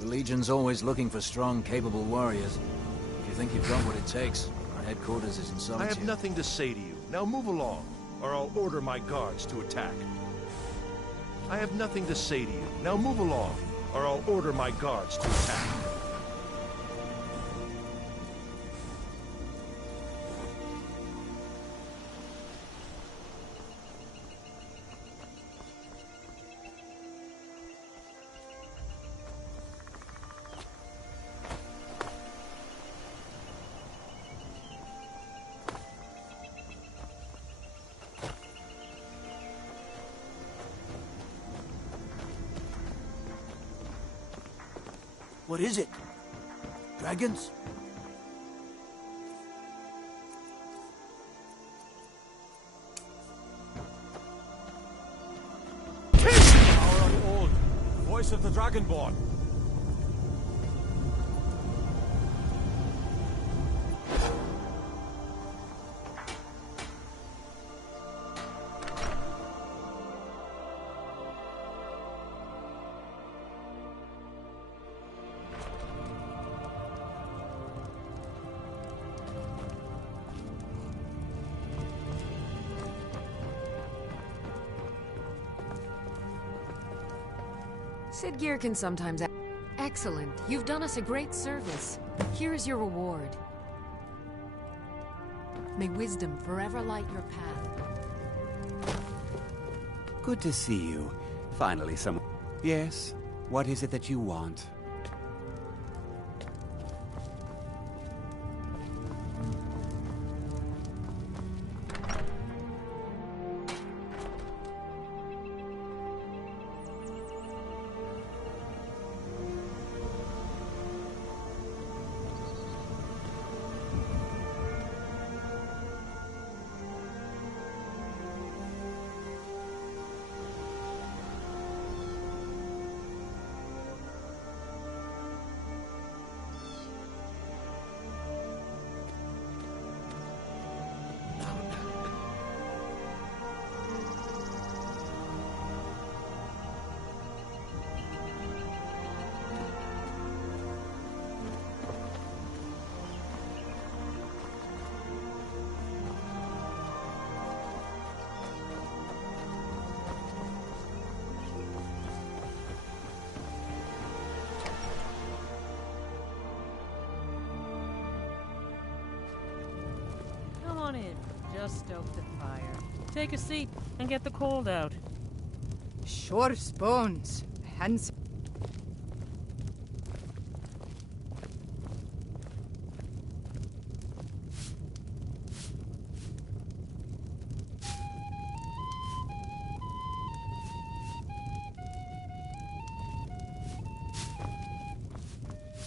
The Legion's always looking for strong, capable warriors. If you think you've got what it takes, our headquarters is in Solitude. I have nothing to say to you. Now move along, or I'll order my guards to attack. I have nothing to say to you. Now move along, or I'll order my guards to attack. What is it? Dragons? Power of the old, voice of the Dragonborn. Sid Gear can sometimes... Excellent. You've done us a great service. Here is your reward. May wisdom forever light your path. Good to see you. Finally, someone... Yes? What is it that you want? Come on in. Just stoke the fire. Take a seat and get the cold out. Sure spoons. Hands.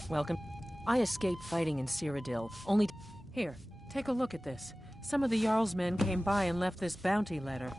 Welcome. I escaped fighting in Cyrodiil, only... Here, take a look at this. Some of the Jarl's men came by and left this bounty letter.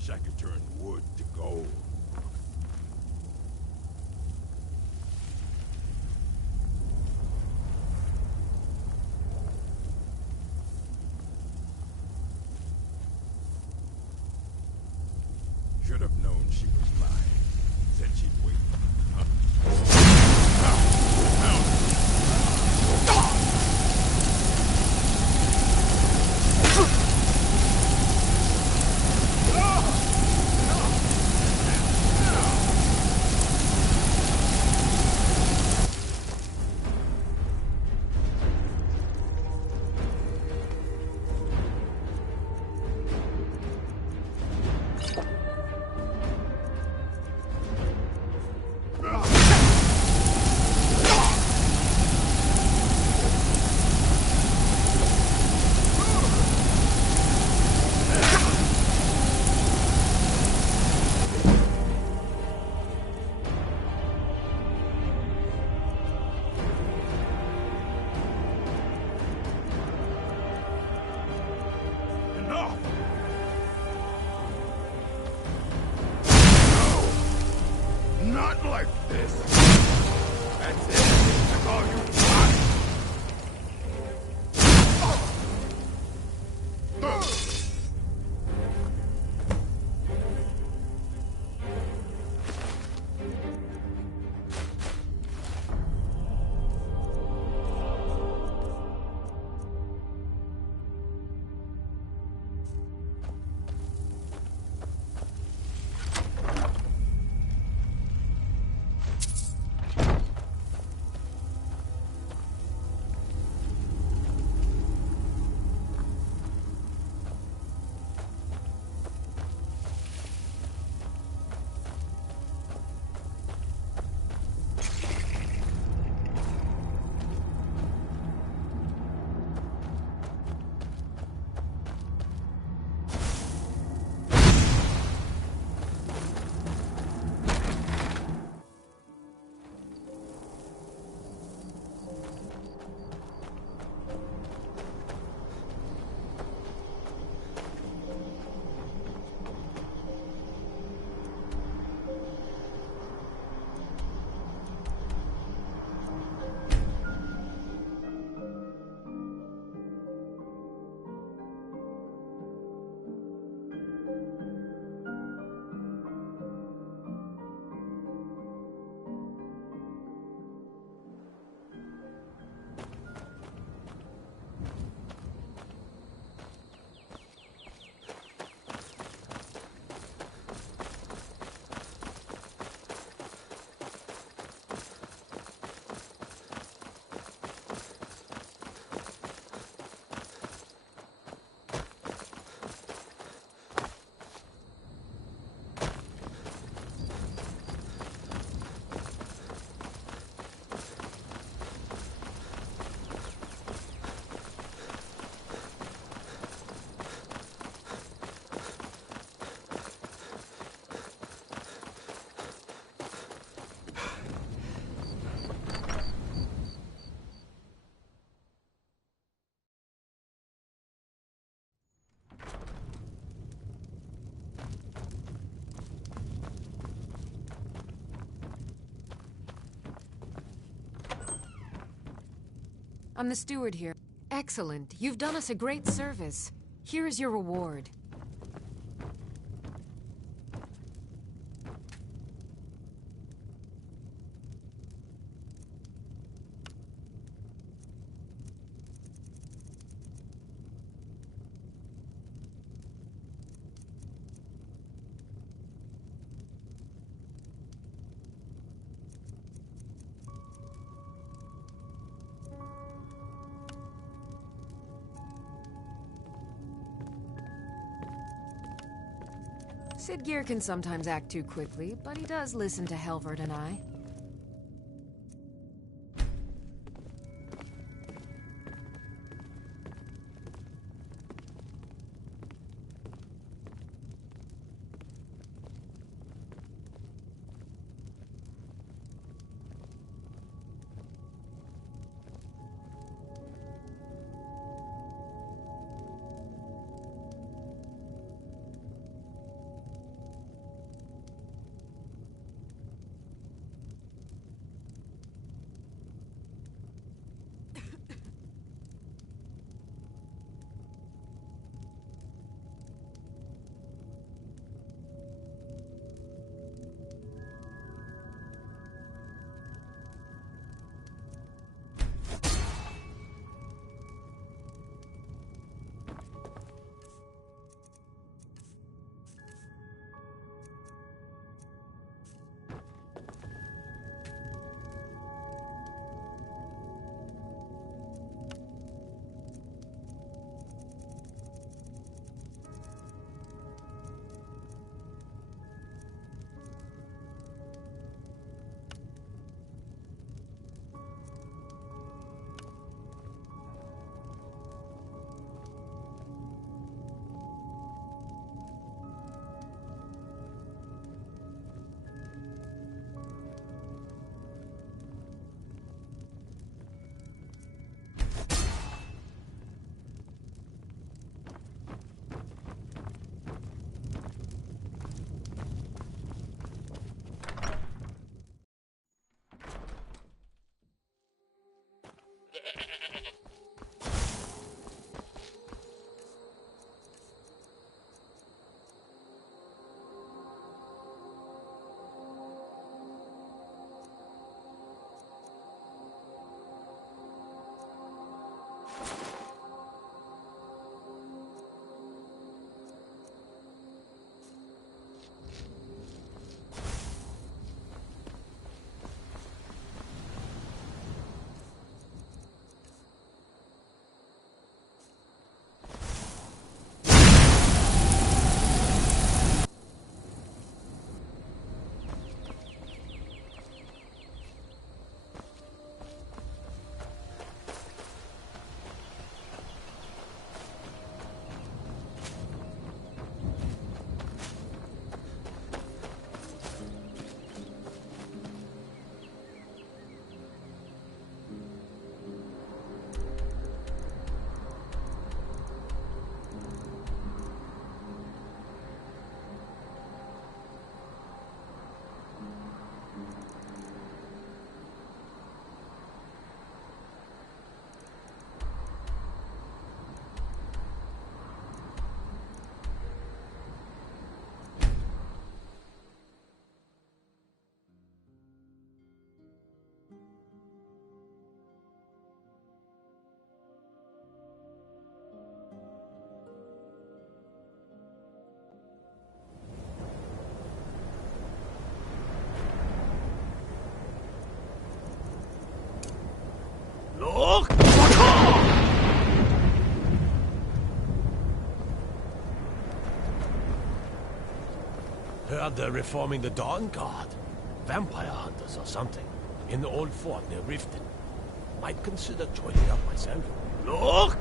Wish I could turn wood to gold. Should have known she was lying. Said she'd wait. Not like this. That's it. That's all you got. I'm the steward here. Excellent. You've done us a great service. Here is your reward. Sid Gear can sometimes act too quickly, but he does listen to Helvert and I. Heard they're reforming the Dawn Guard. Vampire hunters or something. In the old fort near Riften. Might consider joining up myself. Look!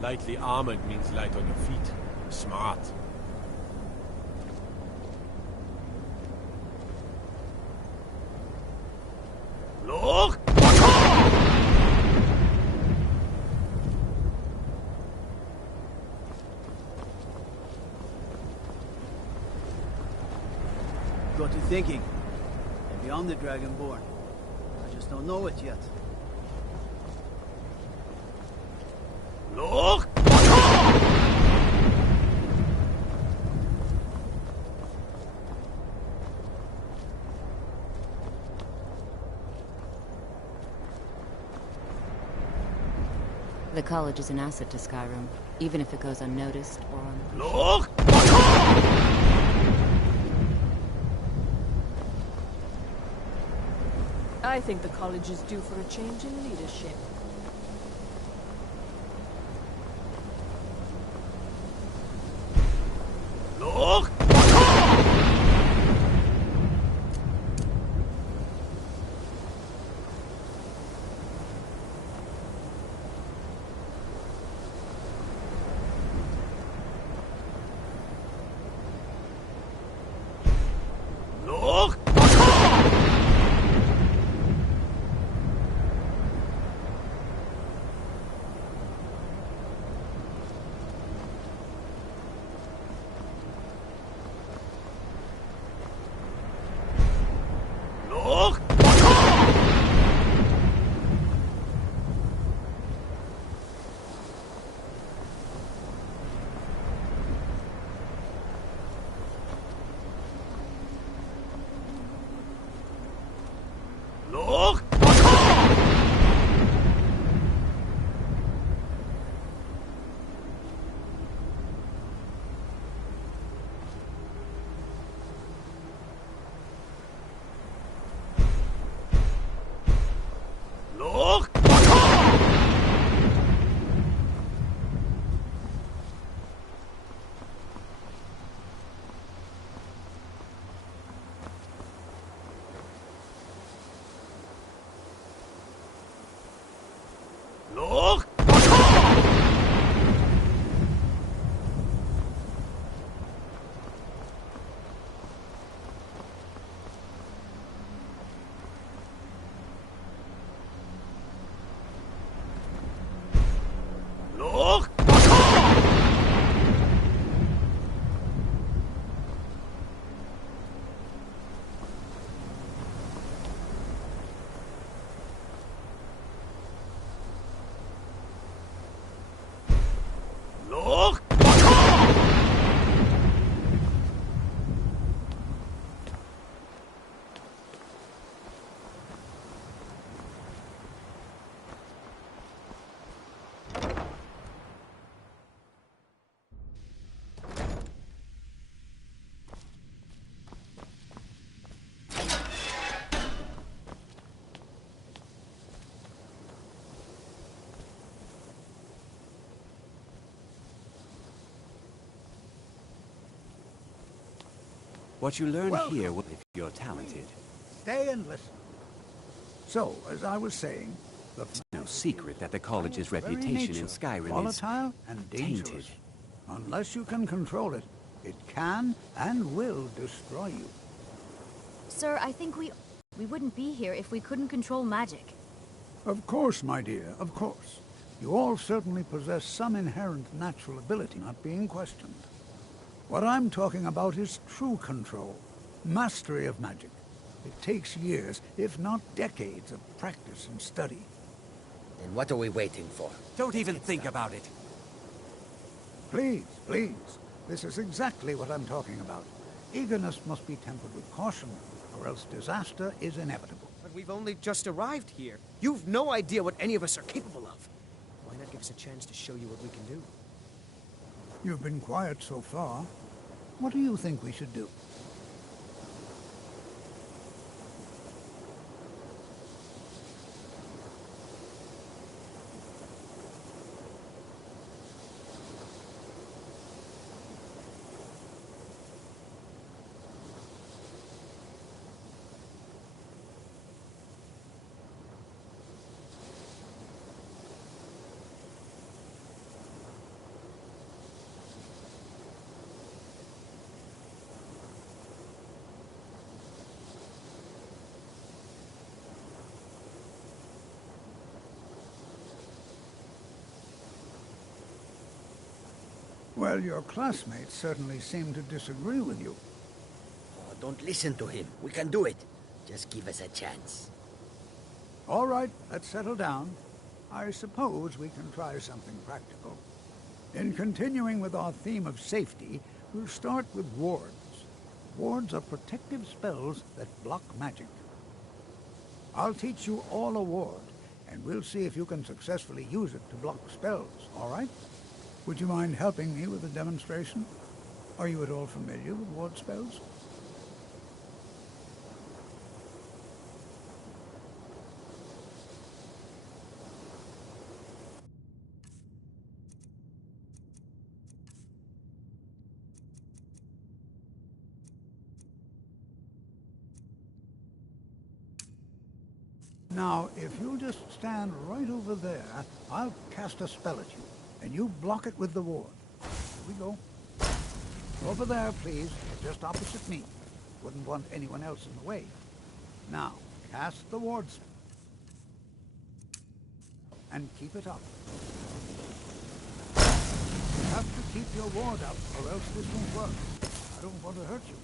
Lightly armored means light on your feet. Smart. Look! Got to thinking. Maybe I'm the Dragonborn. I just don't know it yet. Look! The college is an asset to Skyrim, even if it goes unnoticed or Look! I think the college is due for a change in leadership. Look! Look! Look! Look! Look! Look! Look! Look! What you learn here, if you're talented, Stay and listen. So, as I was saying, the no secret that the college's very reputation in nature, Skyrim is volatile and dangerous. tainted. Unless you can control it, it can and will destroy you. Sir, I think we wouldn't be here if we couldn't control magic. Of course, my dear, of course. You all certainly possess some inherent natural ability not being questioned. What I'm talking about is true control, mastery of magic. It takes years, if not decades, of practice and study. Then what are we waiting for? Don't even think about it. Please, please. This is exactly what I'm talking about. Eagerness must be tempered with caution, or else disaster is inevitable. But we've only just arrived here. You've no idea what any of us are capable of. Why not give us a chance to show you what we can do? You've been quiet so far. What do you think we should do? Well, your classmates certainly seem to disagree with you. Oh, don't listen to him. We can do it. Just give us a chance. All right, let's settle down. I suppose we can try something practical. In continuing with our theme of safety, we'll start with wards. Wards are protective spells that block magic. I'll teach you all a ward, and we'll see if you can successfully use it to block spells, all right? Would you mind helping me with a demonstration? Are you at all familiar with ward spells? Now, if you'll just stand right over there, I'll cast a spell at you, and you block it with the ward. Here we go. Over there, please, just opposite me. Wouldn't want anyone else in the way. Now, cast the ward spell, and keep it up. You have to keep your ward up, or else this won't work. I don't want to hurt you.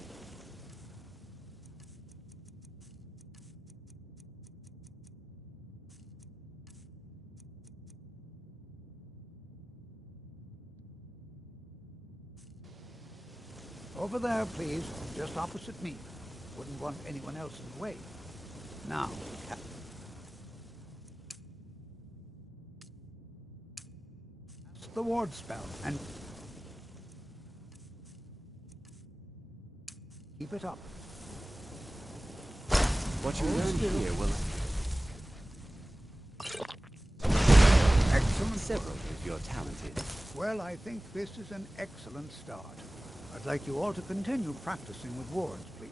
Over there, please, just opposite me. Wouldn't want anyone else in the way. Now, cast the ward spell, and keep it up. What you learn here will... Excellent. Several if you're talented. Well, I think this is an excellent start. I'd like you all to continue practicing with wards, please.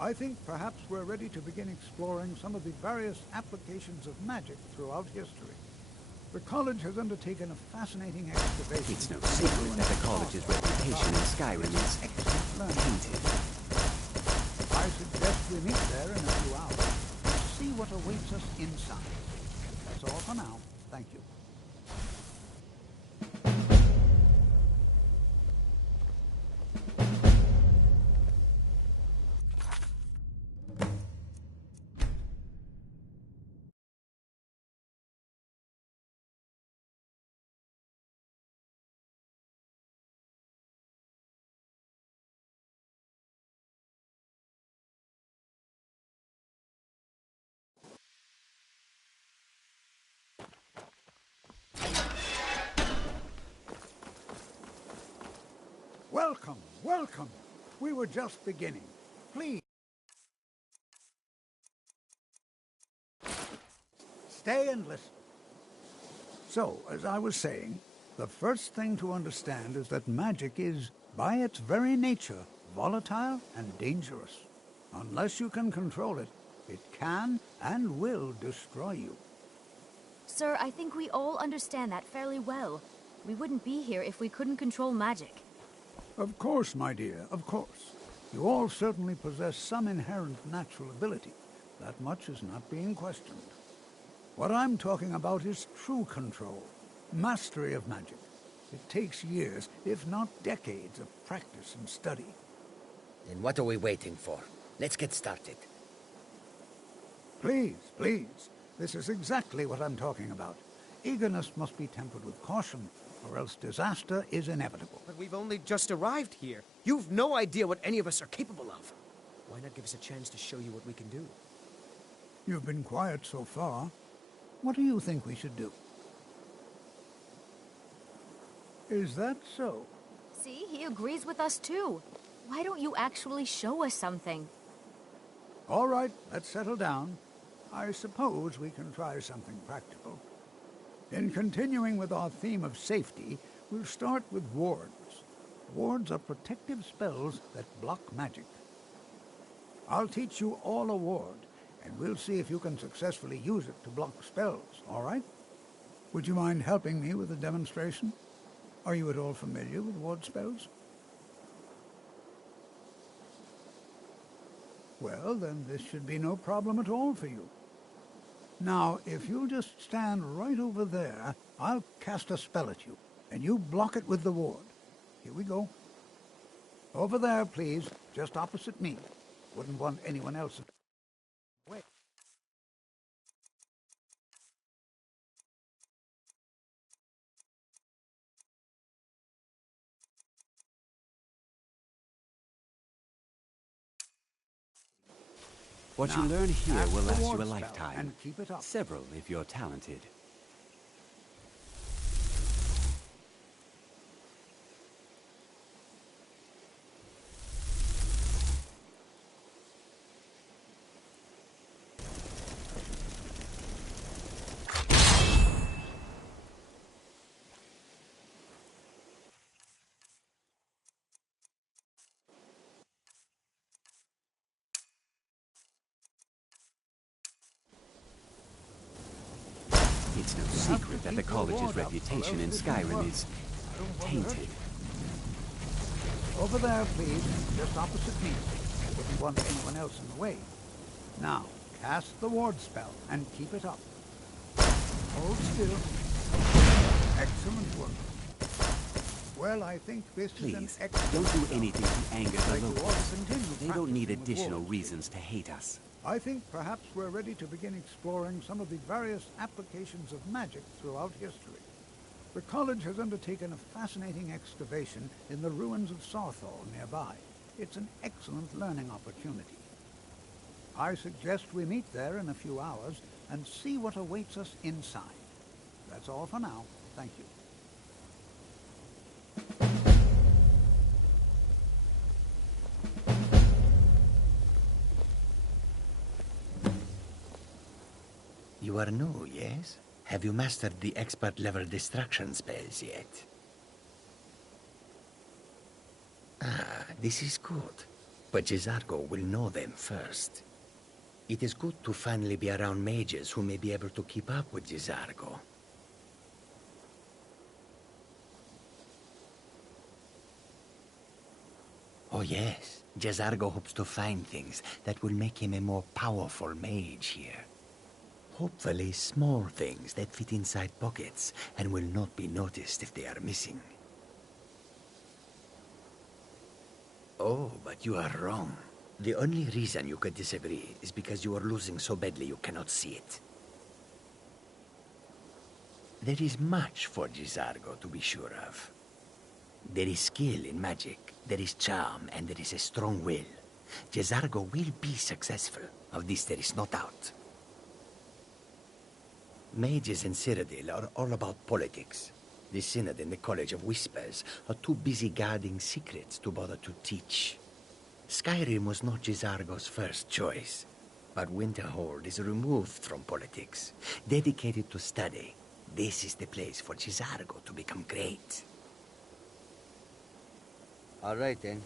I think perhaps we're ready to begin exploring some of the various applications of magic throughout history. The college has undertaken a fascinating excavation. It's no secret that the college's reputation in Skyrim is tainted. I suggest we meet there in a few hours and see what awaits us inside. That's all for now. Thank you. Welcome, welcome. We were just beginning. Please. Stay and listen. So, as I was saying, the first thing to understand is that magic is, by its very nature, volatile and dangerous. Unless you can control it, it can and will destroy you. Sir, I think we all understand that fairly well. We wouldn't be here if we couldn't control magic. Of course, my dear, of course. You all certainly possess some inherent natural ability. That much is not being questioned. What I'm talking about is true control, mastery of magic. It takes years, if not decades, of practice and study. Then what are we waiting for? Let's get started. Please, please. This is exactly what I'm talking about. Eagerness must be tempered with caution, or else disaster is inevitable. But we've only just arrived here. You've no idea what any of us are capable of. Why not give us a chance to show you what we can do? You've been quiet so far. What do you think we should do? Is that so? See, he agrees with us too. Why don't you actually show us something? All right, let's settle down. I suppose we can try something practical. In continuing with our theme of safety, we'll start with wards. Wards are protective spells that block magic. I'll teach you all a ward, and we'll see if you can successfully use it to block spells, all right? Would you mind helping me with a demonstration? Are you at all familiar with ward spells? Well, then this should be no problem at all for you. Now, if you'll just stand right over there, I'll cast a spell at you, and you block it with the ward. Here we go. Over there, please. Just opposite me. Wouldn't want anyone else. Wait. What Now, you learn here cast will the last you ward a spell lifetime. and keep it up. Several if you're talented. It's no secret that the college's reputation in Skyrim is tainted. Over there, please. Just opposite me. Wouldn't want anyone else in the way. Now, cast the ward spell and keep it up. Hold still. Excellent work. Well, I think this is an Please, excellent don't do job. anything to anger I'd like the you all to locals. continue They don't need practicing with additional wards. reasons to hate us. I think perhaps we're ready to begin exploring some of the various applications of magic throughout history. The college has undertaken a fascinating excavation in the ruins of Sarthal nearby. It's an excellent learning opportunity. I suggest we meet there in a few hours and see what awaits us inside. That's all for now. Thank you. You are new, yes? Have you mastered the expert-level distraction spells yet? Ah, this is good. But Jizargo will know them first. It is good to finally be around mages who may be able to keep up with Jizargo. Oh yes, Jizargo hopes to find things that will make him a more powerful mage here. Hopefully small things that fit inside pockets and will not be noticed if they are missing. Oh, but you are wrong. The only reason you could disagree is because you are losing so badly you cannot see it. There is much for Jizargo to be sure of. There is skill in magic, there is charm, and there is a strong will. Jizargo will be successful. Of this there is no doubt. Mages in Cyrodiil are all about politics. The Synod and the College of Whispers are too busy guarding secrets to bother to teach. Skyrim was not Jizargo's first choice, but Winterhold is removed from politics, dedicated to study. This is the place for Jizargo to become great. All right, then.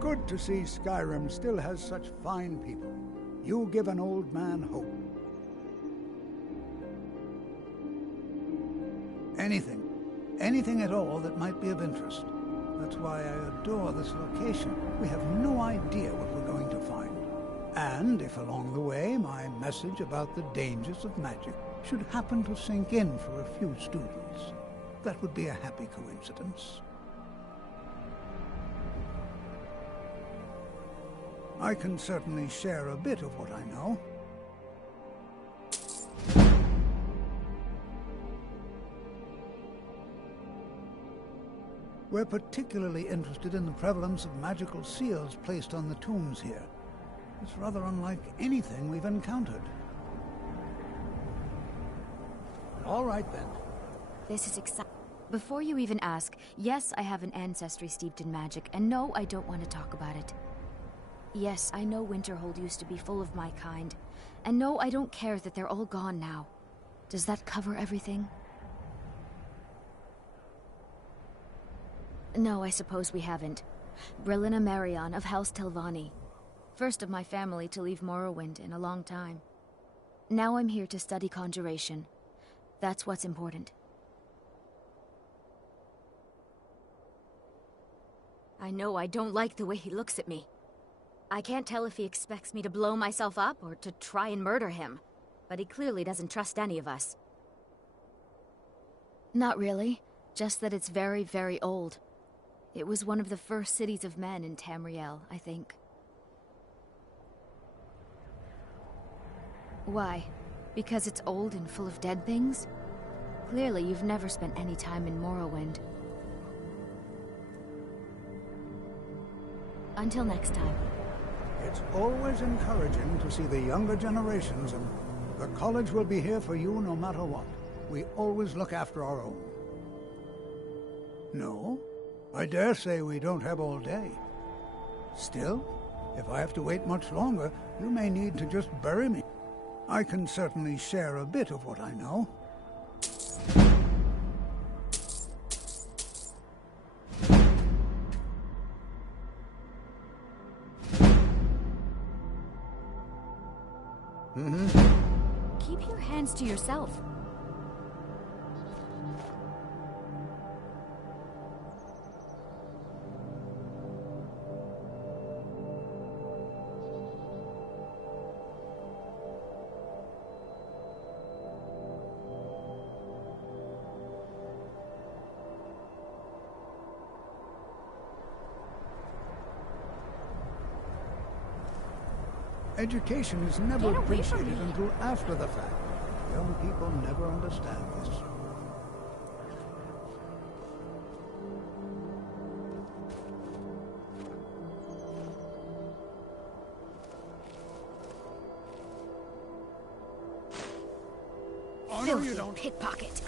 Good to see Skyrim still has such fine people. You give an old man hope. Anything at all that might be of interest. That's why I adore this location. We have no idea what we're going to find. And if along the way my message about the dangers of magic should happen to sink in for a few students, that would be a happy coincidence. I can certainly share a bit of what I know. We're particularly interested in the prevalence of magical seals placed on the tombs here. It's rather unlike anything we've encountered. All right, then. This is exciting. Before you even ask, yes, I have an ancestry steeped in magic, and no, I don't want to talk about it. Yes, I know Winterhold used to be full of my kind, and no, I don't care that they're all gone now. Does that cover everything? No, I suppose we haven't. Brillina Marion of House Telvanni. First of my family to leave Morrowind in a long time. Now I'm here to study conjuration. That's what's important. I know I don't like the way he looks at me. I can't tell if he expects me to blow myself up or to try and murder him, but he clearly doesn't trust any of us. Not really, just that it's very, very old. It was one of the first cities of men in Tamriel, I think. Why? Because it's old and full of dead things? Clearly, you've never spent any time in Morrowind. Until next time. It's always encouraging to see the younger generations, and the college will be here for you no matter what. We always look after our own. No? I dare say we don't have all day. Still, if I have to wait much longer, you may need to just bury me. I can certainly share a bit of what I know. Keep your hands to yourself. Education is never appreciated until after the fact. Young people never understand this. Oh, no, you don't. Pickpocket.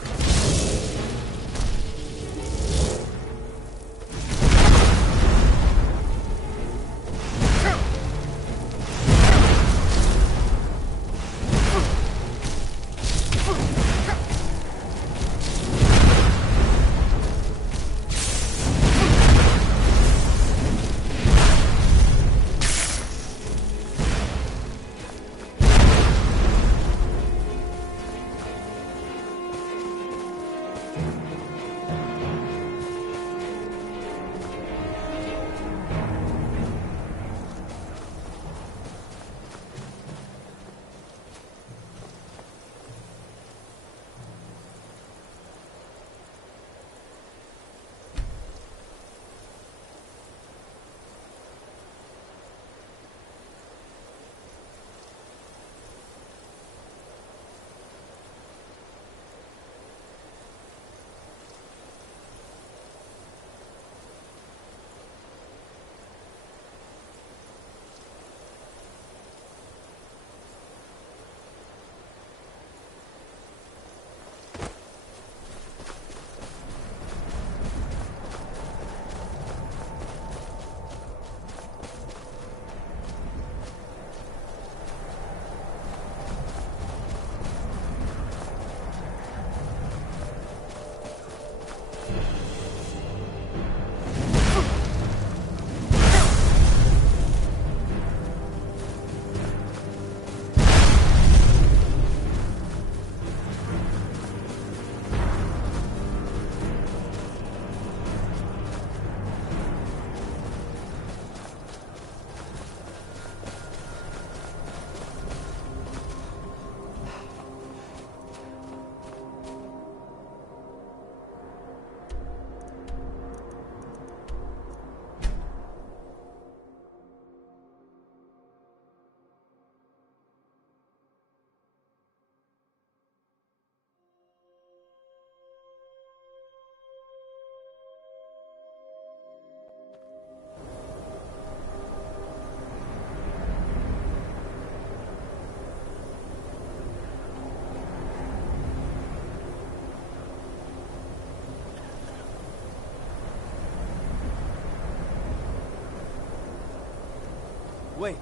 Wait.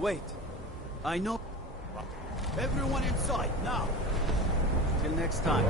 Wait. I know... Everyone inside, now! Till next time.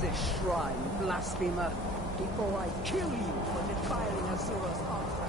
This shrine, blasphemer, before I kill you for defiling Azura's altar.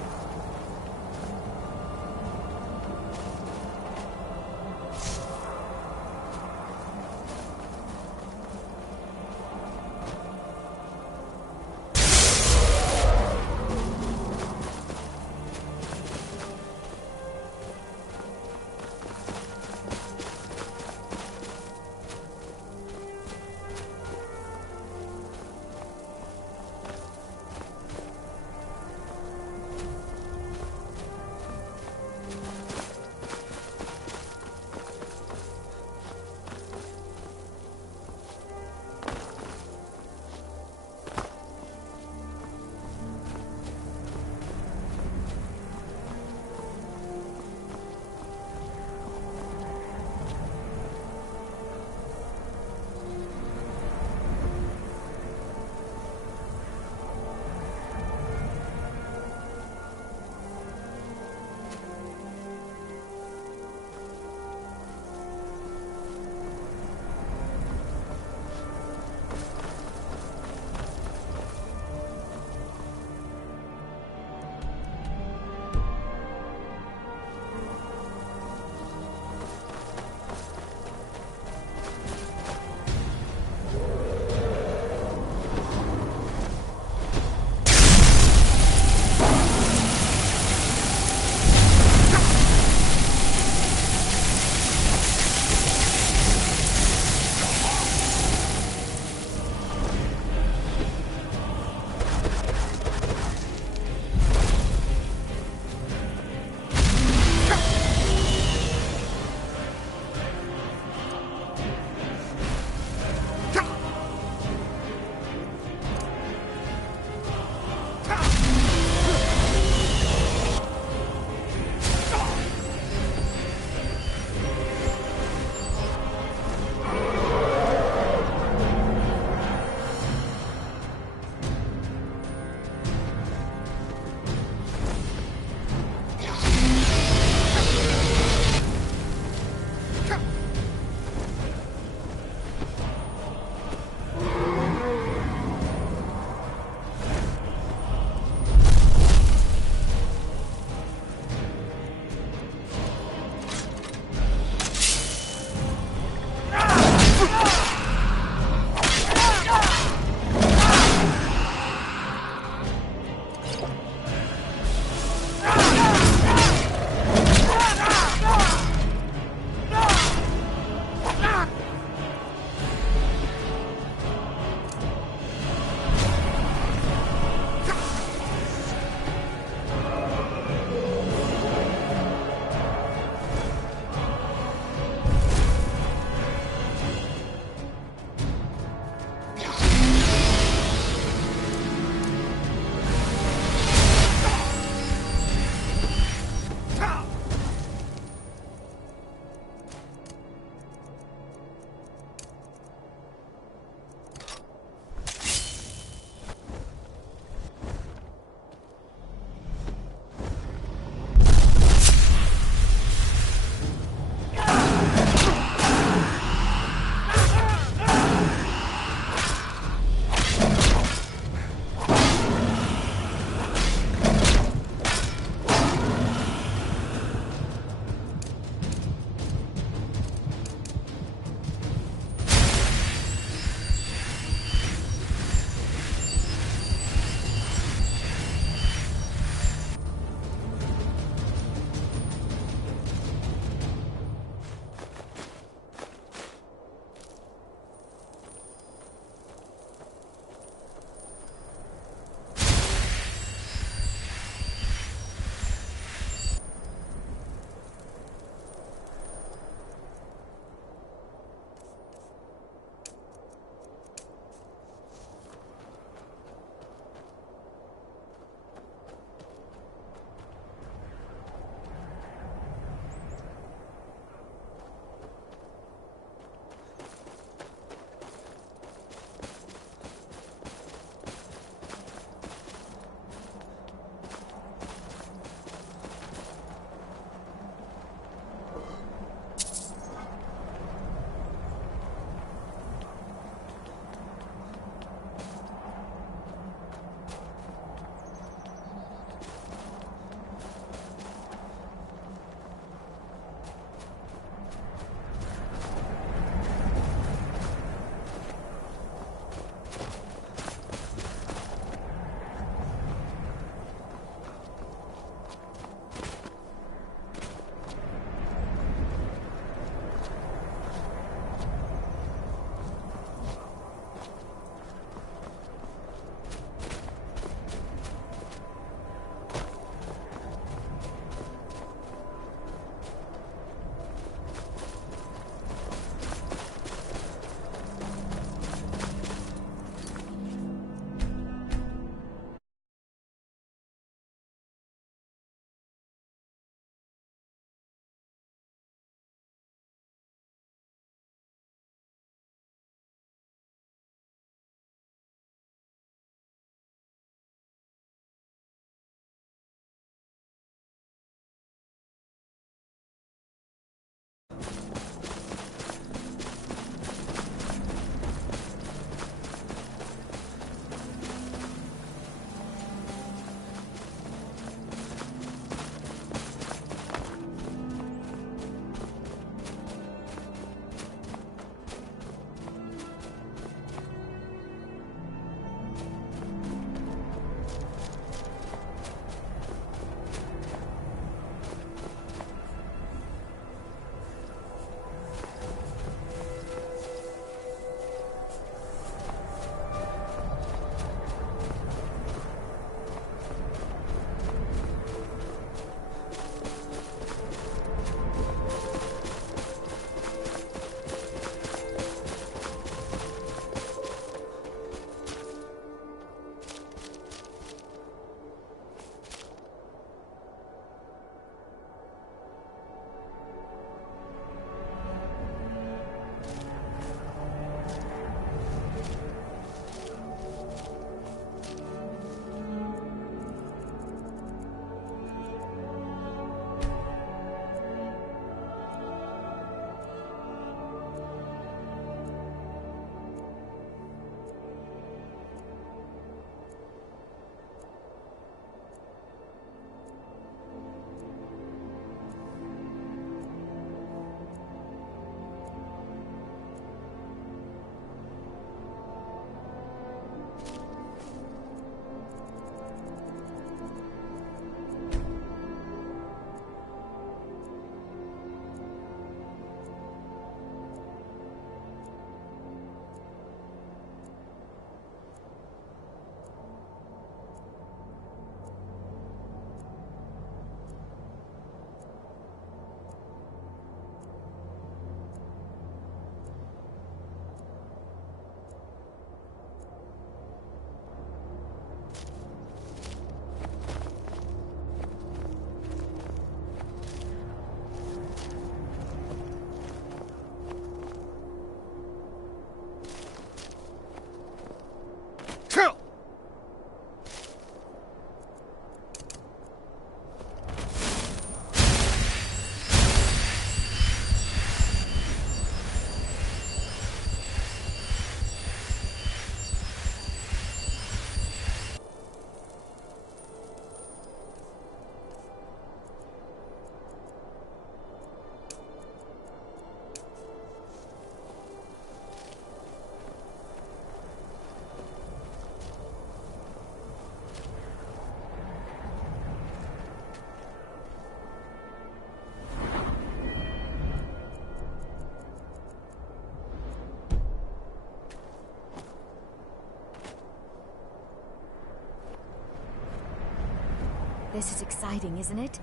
This is exciting, isn't it?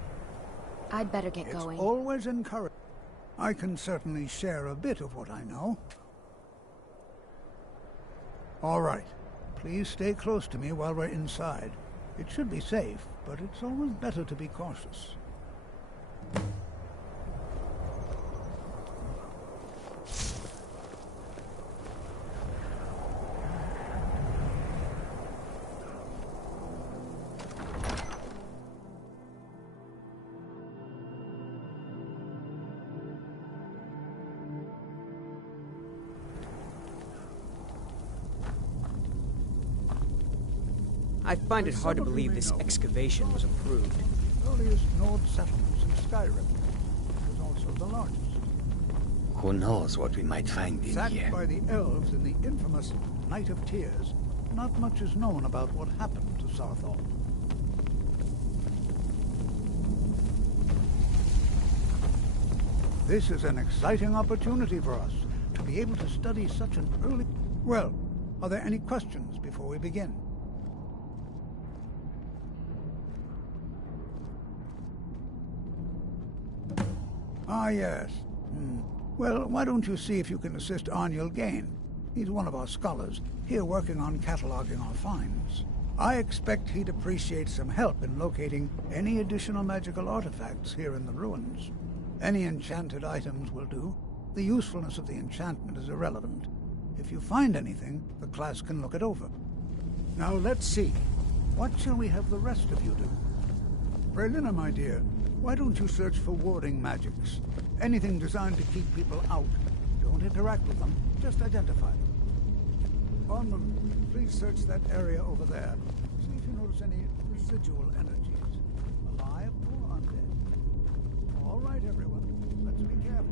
I'd better get going. It's always encouraging. I can certainly share a bit of what I know. All right. Please stay close to me while we're inside. It should be safe, but it's always better to be cautious. I find it hard to believe this excavation was approved. Earliest Nord settlements in Skyrim. It was also the largest. Who knows what we might find in Sacked here? by the elves in the infamous Night of Tears, not much is known about what happened to Sarthal. This is an exciting opportunity for us to be able to study such an early... Well, are there any questions before we begin? Ah, yes. Well, why don't you see if you can assist Arniel Gain? He's one of our scholars, here working on cataloging our finds. I expect he'd appreciate some help in locating any additional magical artifacts here in the ruins. Any enchanted items will do. The usefulness of the enchantment is irrelevant. If you find anything, the class can look it over. Now let's see. What shall we have the rest of you do? Brelina, my dear, why don't you search for warding magics? Anything designed to keep people out. Don't interact with them, just identify them. Ormond, please search that area over there. See if you notice any residual energies. Alive or undead. All right, everyone. Let's be careful.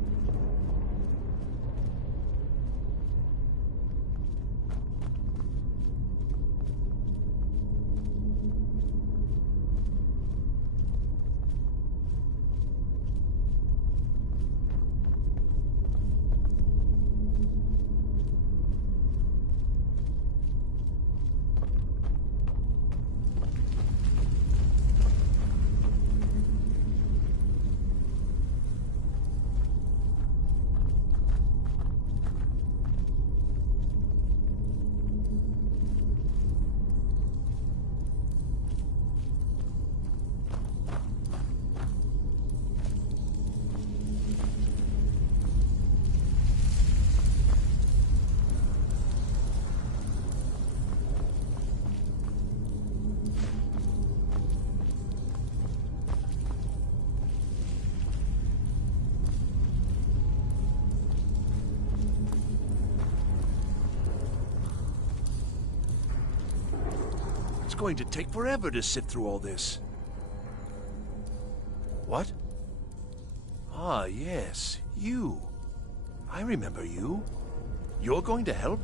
It's going to take forever to sift through all this. What? Ah, yes, you. I remember you. You're going to help?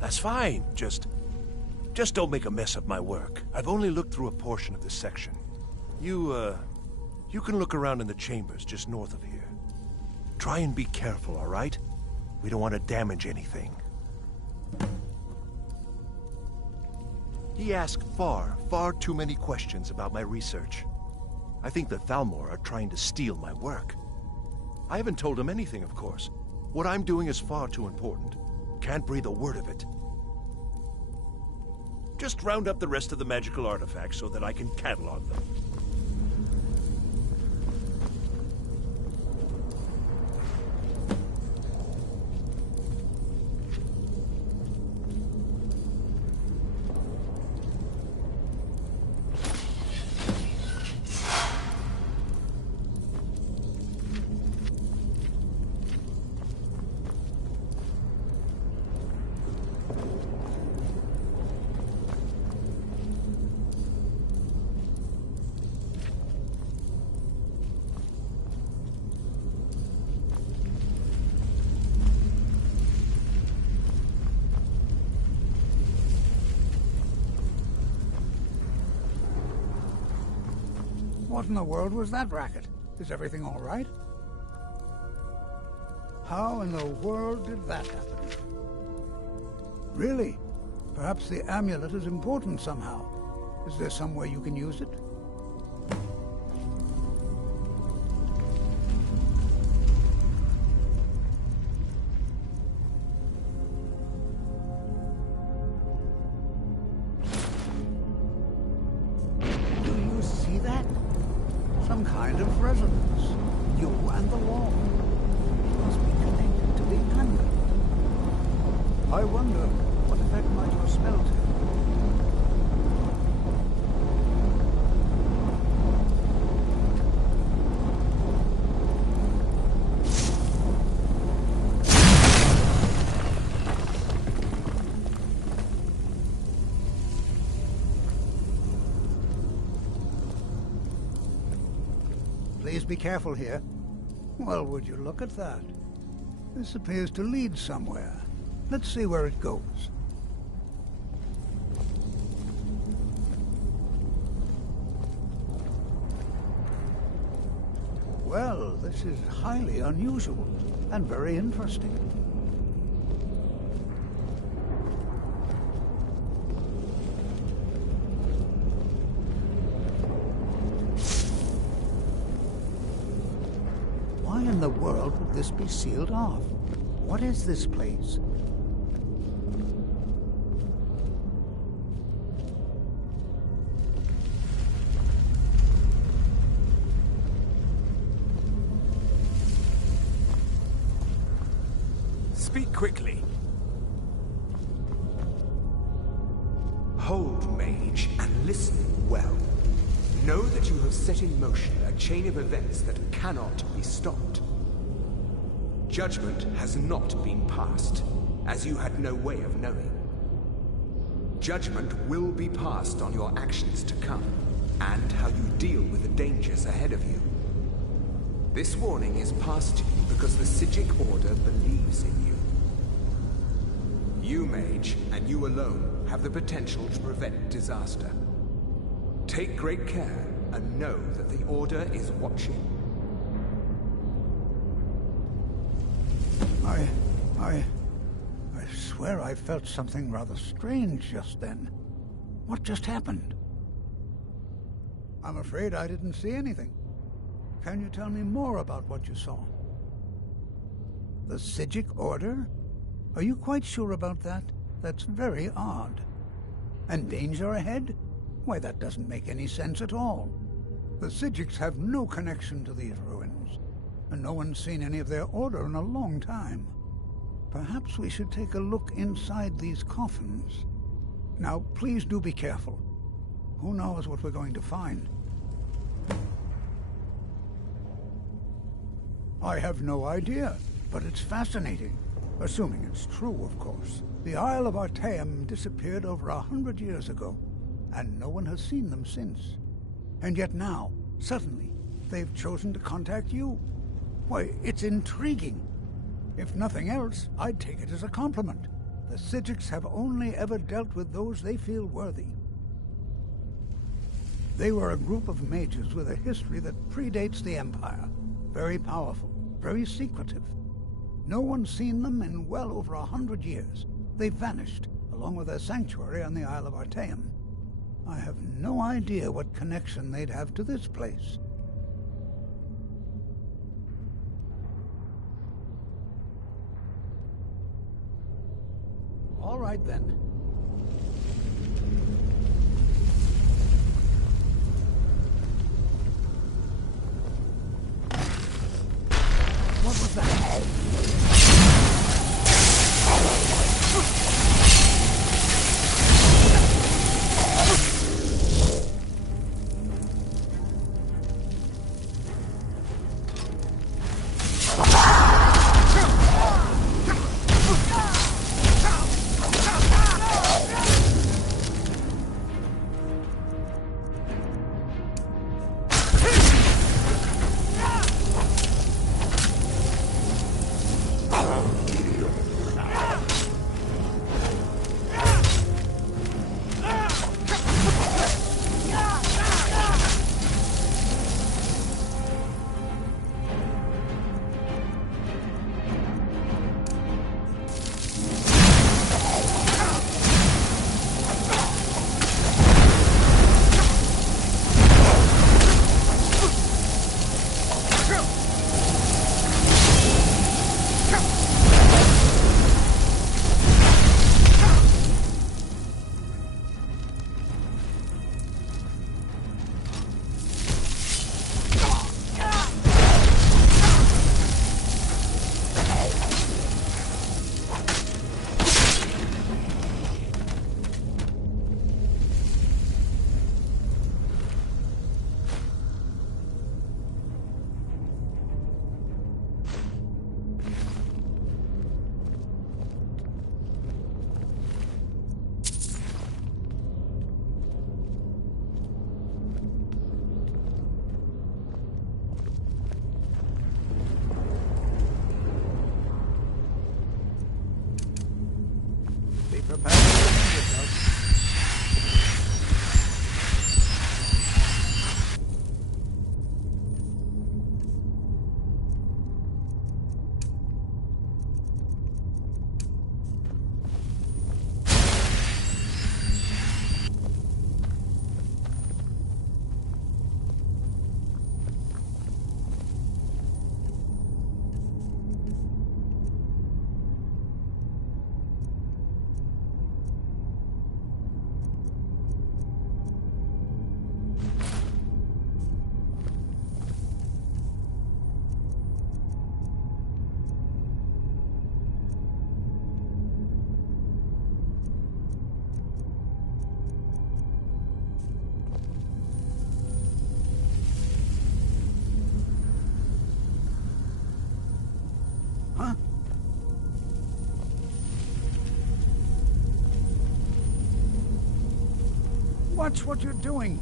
That's fine. Just don't make a mess of my work. I've only looked through a portion of this section. You can look around in the chambers just north of here. Try and be careful, all right? We don't want to damage anything. He asked far too many questions about my research. I think the Thalmor are trying to steal my work. I haven't told him anything, of course. What I'm doing is far too important. Can't breathe a word of it. Just round up the rest of the magical artifacts so that I can catalog them. What in the world was that racket? Is everything all right? How in the world did that happen? Really? Perhaps the amulet is important somehow. Is there some way you can use it? I wonder what effect might your spell take. Please be careful here. Well, would you look at that? This appears to lead somewhere. Let's see where it goes. Well, this is highly unusual and very interesting. Why in the world would this be sealed off? What is this place? Speak quickly. Hold, mage, and listen well. Know that you have set in motion a chain of events that cannot be stopped. Judgment has not been passed, as you had no way of knowing. Judgment will be passed on your actions to come, and how you deal with the dangers ahead of you. This warning is passed to you because the Psijic Order believes in you. You, mage, and you alone, have the potential to prevent disaster. Take great care, and know that the Order is watching. I swear I felt something rather strange just then. What just happened? I'm afraid I didn't see anything. Can you tell me more about what you saw? The Psijic Order? Are you quite sure about that? That's very odd. And danger ahead? Why, that doesn't make any sense at all. The Psijics have no connection to these ruins, and no one's seen any of their order in a long time. Perhaps we should take a look inside these coffins. Now, please do be careful. Who knows what we're going to find? I have no idea, but it's fascinating. Assuming it's true, of course. The Isle of Artaeum disappeared over 100 years ago, and no one has seen them since. And yet now, suddenly, they've chosen to contact you. Why, it's intriguing. If nothing else, I'd take it as a compliment. The Psijics have only ever dealt with those they feel worthy. They were a group of mages with a history that predates the Empire. Very powerful, very secretive. No one's seen them in well over 100 years. They vanished, along with their sanctuary on the Isle of Artaeum. I have no idea what connection they'd have to this place. All right, then. What was that? Huh? Watch what you're doing.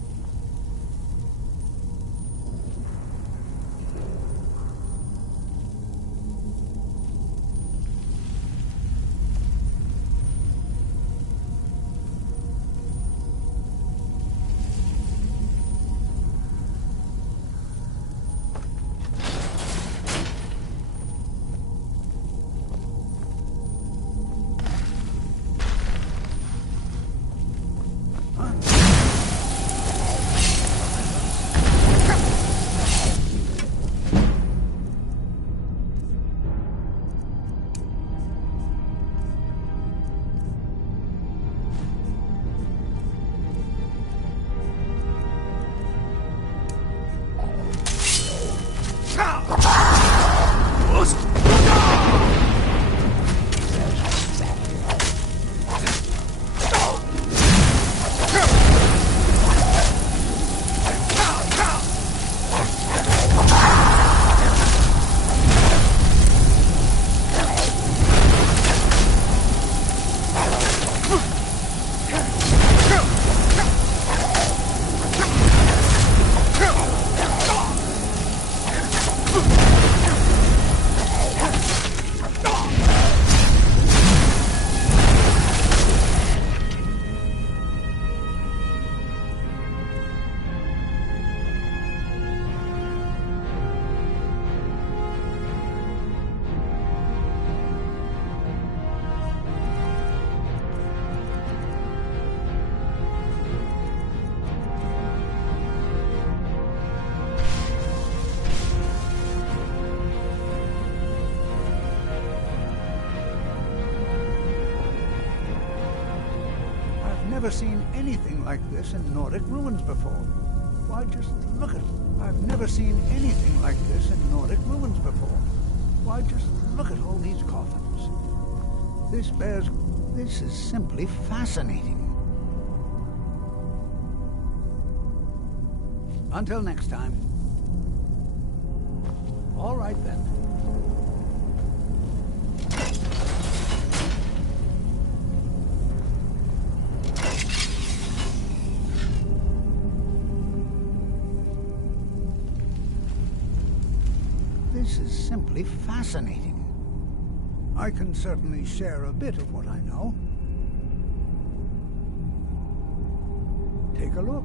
Never seen anything like this in Nordic ruins before. Why, just look at it. I've never seen anything like this in Nordic ruins before. Why, just look at all these coffins. This is simply fascinating. Until next time. All right then. This is simply fascinating. I can certainly share a bit of what I know. Take a look.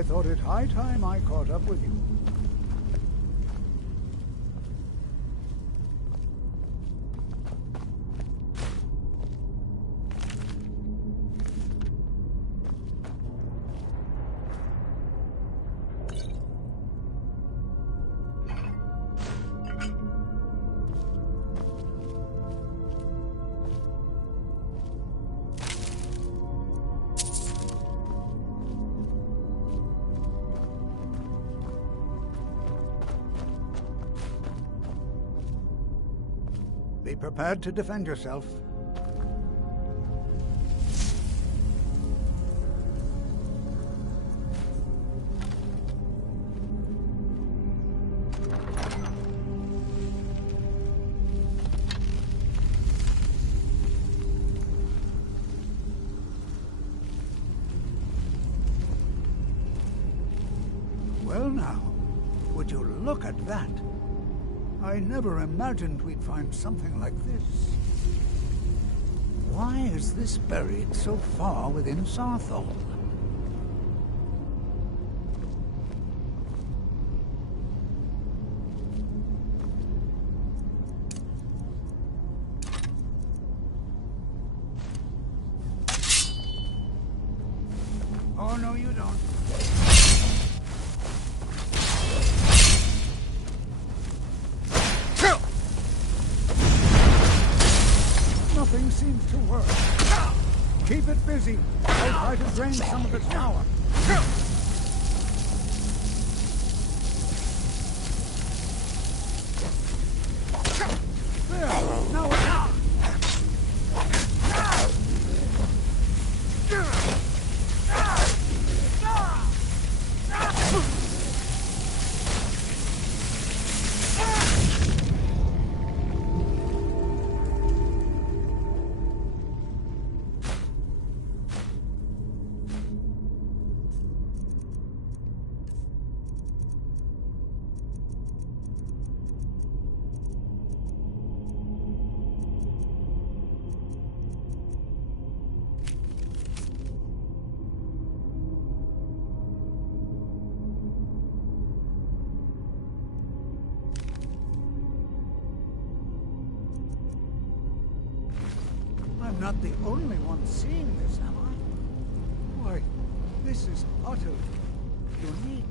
I thought it high time I caught up with you. Be prepared to defend yourself. Well now, would you look at that? I never imagined we'd find something like this. Why is this buried so far within Sarthol? Oh, no, you don't. Nothing seems to work. Keep it busy. I'll try to drain some of its power. There. Now it's out. I'm not the only one seeing this, am I? Why, this is utterly unique.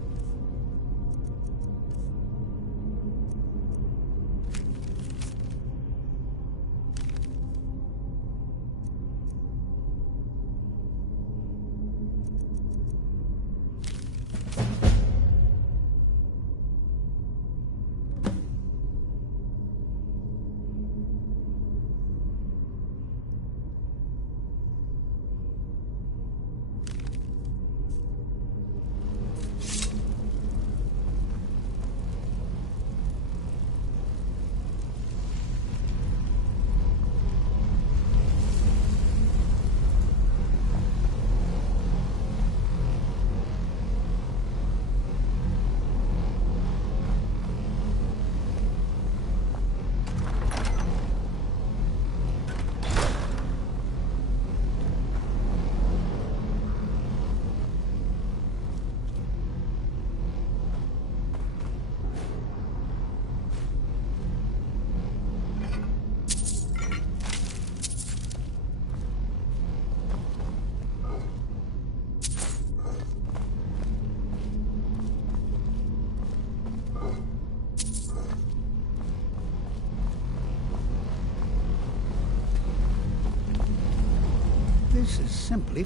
This is simply...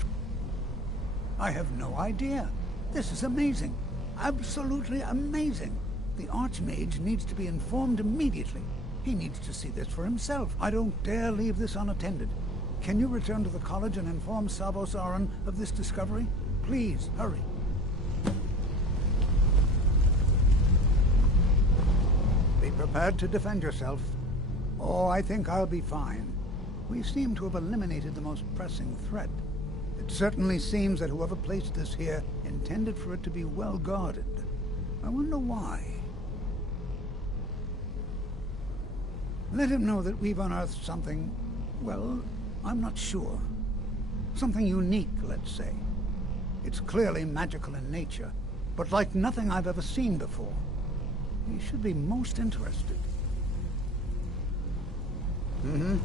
I have no idea. This is amazing. Absolutely amazing. The Archmage needs to be informed immediately. He needs to see this for himself. I don't dare leave this unattended. Can you return to the college and inform Savos Aran of this discovery? Please, hurry. Be prepared to defend yourself. Oh, I think I'll be fine. We seem to have eliminated the most pressing threat. It certainly seems that whoever placed this here intended for it to be well guarded. I wonder why. Let him know that we've unearthed something, well, I'm not sure. Something unique, let's say. It's clearly magical in nature, but like nothing I've ever seen before. You should be most interested. Mm-hmm.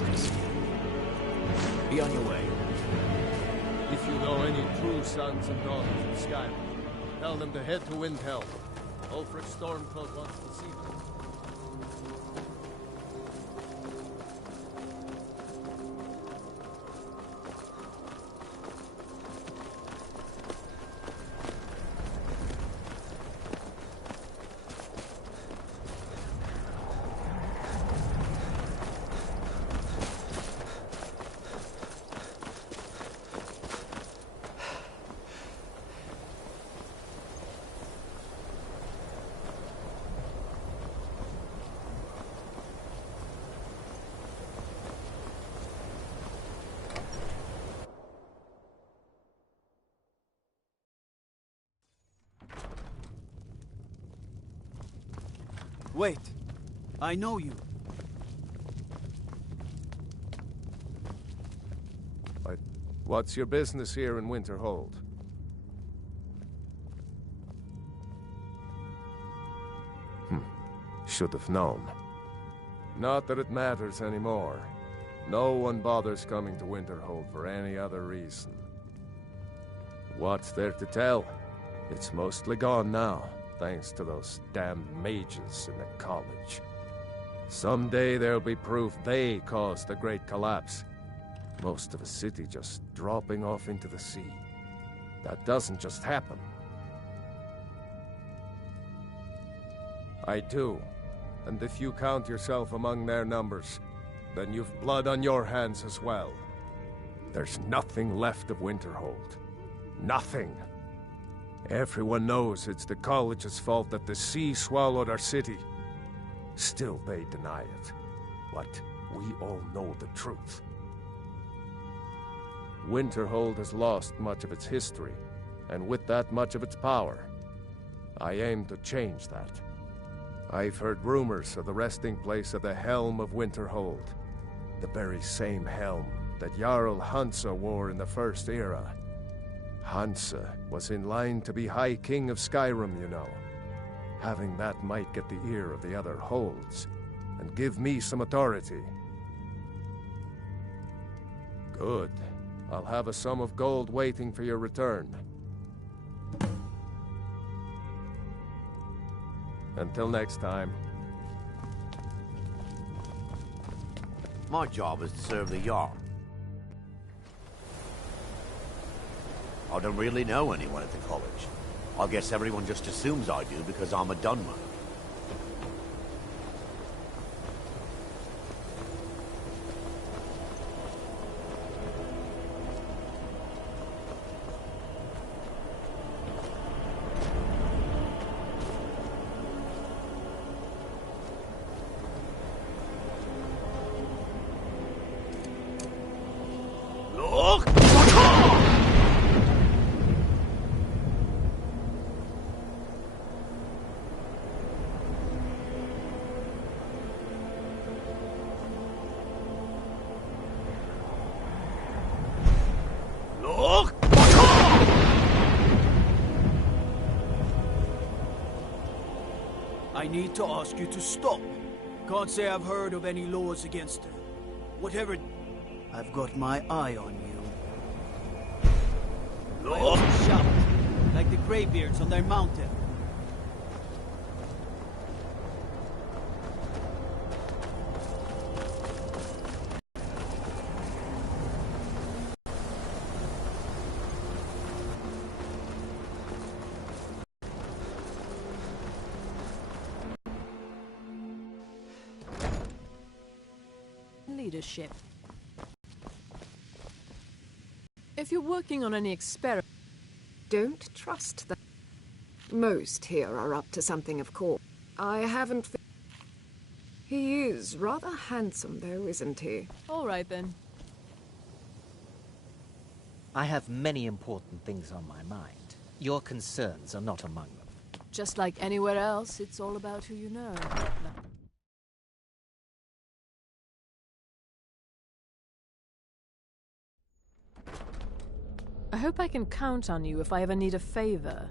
business. Be on your way. If you know any true sons and daughters of Skyrim, tell them to head to Windhelm. Ulfric Stormcloak wants to see them. Wait. I know you. What's your business here in Winterhold? Should have known. Not that it matters anymore. No one bothers coming to Winterhold for any other reason. What's there to tell? It's mostly gone now, thanks to those damned mages in the college. Someday there'll be proof they caused the Great Collapse. Most of a city just dropping off into the sea. That doesn't just happen. I do. And if you count yourself among their numbers, then you've blood on your hands as well. There's nothing left of Winterhold. Nothing. Everyone knows it's the college's fault that the sea swallowed our city. Still they deny it. But we all know the truth. Winterhold has lost much of its history, and with that much of its power. I aim to change that. I've heard rumors of the resting place of the Helm of Winterhold. The very same helm that Jarl Hansa wore in the First Era. Hansa was in line to be High King of Skyrim, you know. Having that might get the ear of the other holds, and give me some authority. Good. I'll have a sum of gold waiting for your return. Until next time. My job is to serve the Jarl. I don't really know anyone at the college. I guess everyone just assumes I do because I'm a Dunmer. I need to ask you to stop. Can't say I've heard of any laws against her. Whatever... I've got my eye on you. Shout, like the Greybeards on their mountain. Leadership. If you're working on any experiment... Don't trust them. Most here are up to something, of course. I haven't... He is rather handsome, though, isn't he? All right, then. I have many important things on my mind. Your concerns are not among them. Just like anywhere else, it's all about who you know. No. I hope I can count on you if I ever need a favor.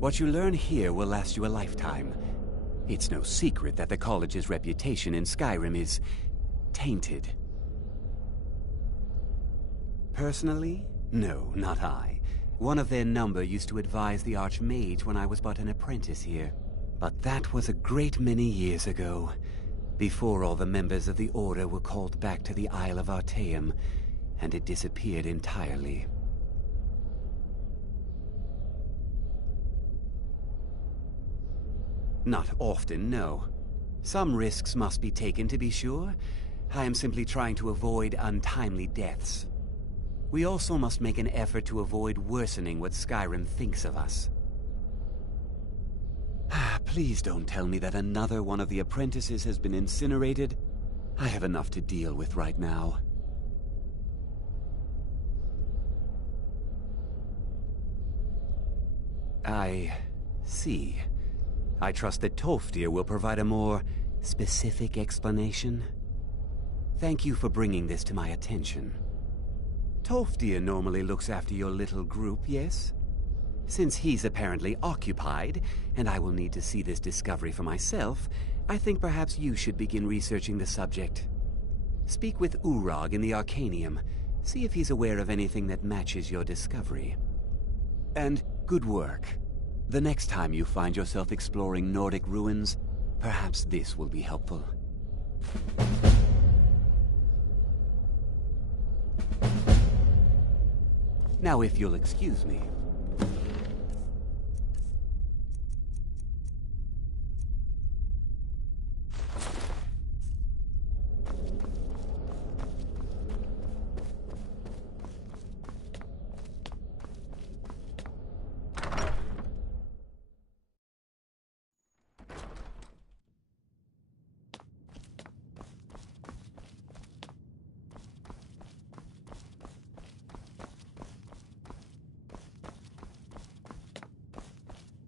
What you learn here will last you a lifetime. It's no secret that the college's reputation in Skyrim is tainted. Personally, no, not I. One of their number used to advise the Archmage when I was but an apprentice here. But that was a great many years ago, before all the members of the Order were called back to the Isle of Artaeum, and it disappeared entirely. Not often, no. Some risks must be taken, to be sure. I am simply trying to avoid untimely deaths. We also must make an effort to avoid worsening what Skyrim thinks of us. Please don't tell me that another one of the apprentices has been incinerated. I have enough to deal with right now. I see. I trust that Tolfdir will provide a more specific explanation. Thank you for bringing this to my attention. Tolfdir normally looks after your little group, yes? Since he's apparently occupied, and I will need to see this discovery for myself, I think perhaps you should begin researching the subject. Speak with Urag in the Arcanium. See if he's aware of anything that matches your discovery. And good work. The next time you find yourself exploring Nordic ruins, perhaps this will be helpful. Now, if you'll excuse me.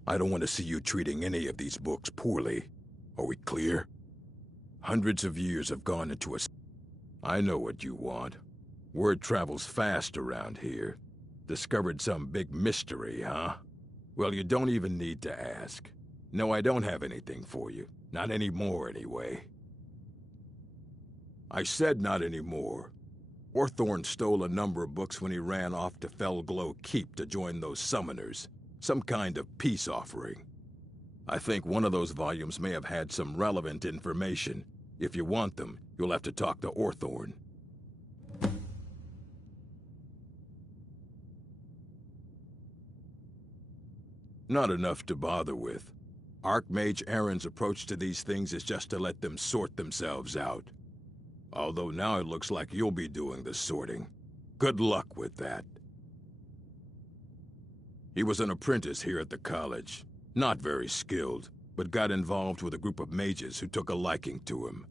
I don't want to see you treating any of these books poorly. Are we clear? Hundreds of years have gone into us. I know what you want. Word travels fast around here. Discovered some big mystery, huh? Well, you don't even need to ask. No, I don't have anything for you. Not anymore, anyway. I said not anymore. Orthorn stole a number of books when he ran off to Felglow Keep to join those summoners. Some kind of peace offering. I think one of those volumes may have had some relevant information. If you want them, you'll have to talk to Orthorn. Not enough to bother with. Archmage Aaron's approach to these things is just to let them sort themselves out. Although now it looks like you'll be doing the sorting. Good luck with that. He was an apprentice here at the college. Not very skilled, but got involved with a group of mages who took a liking to him.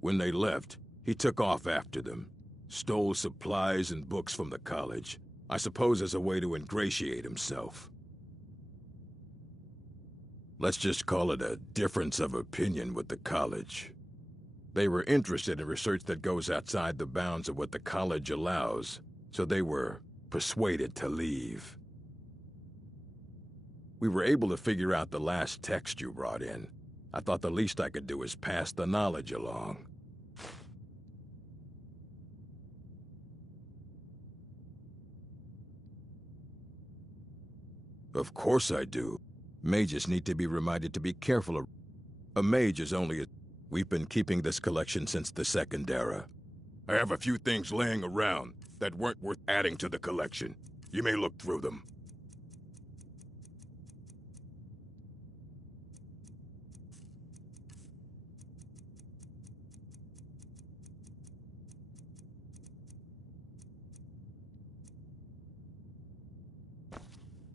When they left, he took off after them. Stole supplies and books from the college. I suppose as a way to ingratiate himself. Let's just call it a difference of opinion with the college. They were interested in research that goes outside the bounds of what the college allows, so they were persuaded to leave. We were able to figure out the last text you brought in. I thought the least I could do is pass the knowledge along. Of course I do. Mages need to be reminded to be careful. A mage is only a... We've been keeping this collection since the Second Era. I have a few things laying around that weren't worth adding to the collection. You may look through them.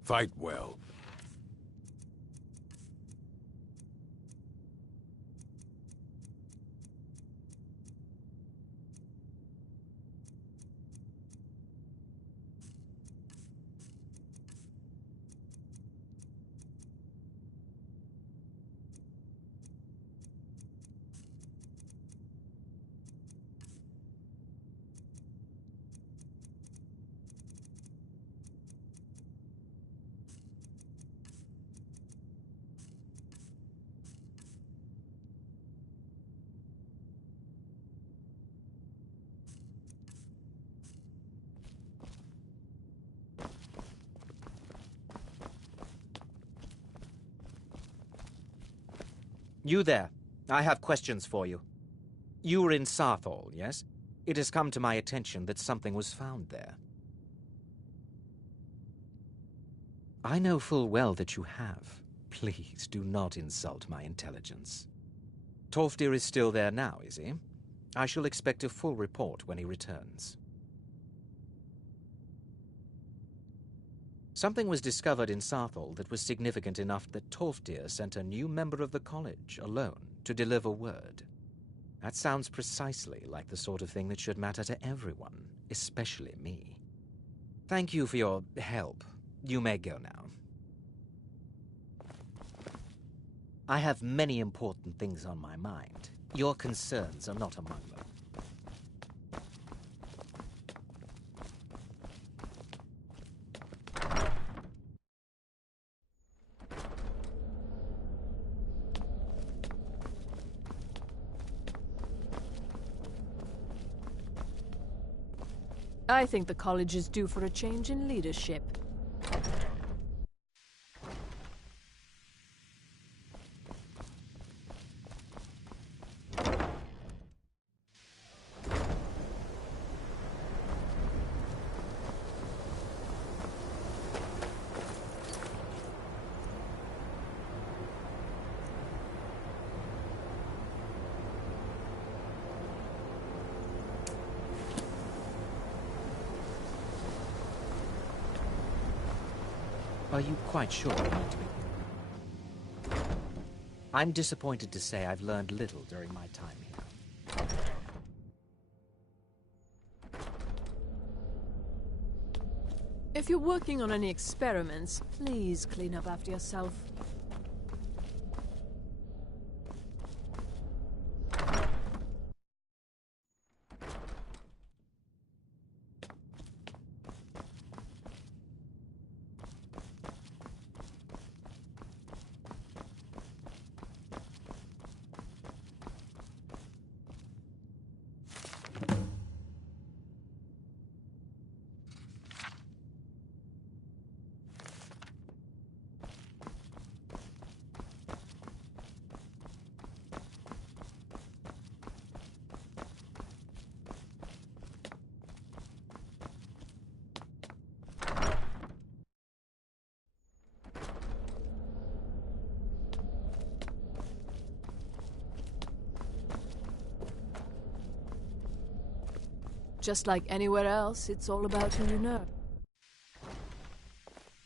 Fight well. You there. I have questions for you. You were in Sarthal, yes? It has come to my attention that something was found there. I know full well that you have. Please do not insult my intelligence. Tolfdir is still there now, is he? I shall expect a full report when he returns. Something was discovered in Sarthal that was significant enough that Tolfdir sent a new member of the college, alone, to deliver word. That sounds precisely like the sort of thing that should matter to everyone, especially me. Thank you for your help. You may go now. I have many important things on my mind. Your concerns are not among them. I think the college is due for a change in leadership. Are you quite sure you need to be? I'm disappointed to say I've learned little during my time here. If you're working on any experiments, please clean up after yourself. Just like anywhere else, it's all about who you know.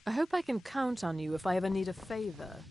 I hope I can count on you if I ever need a favor.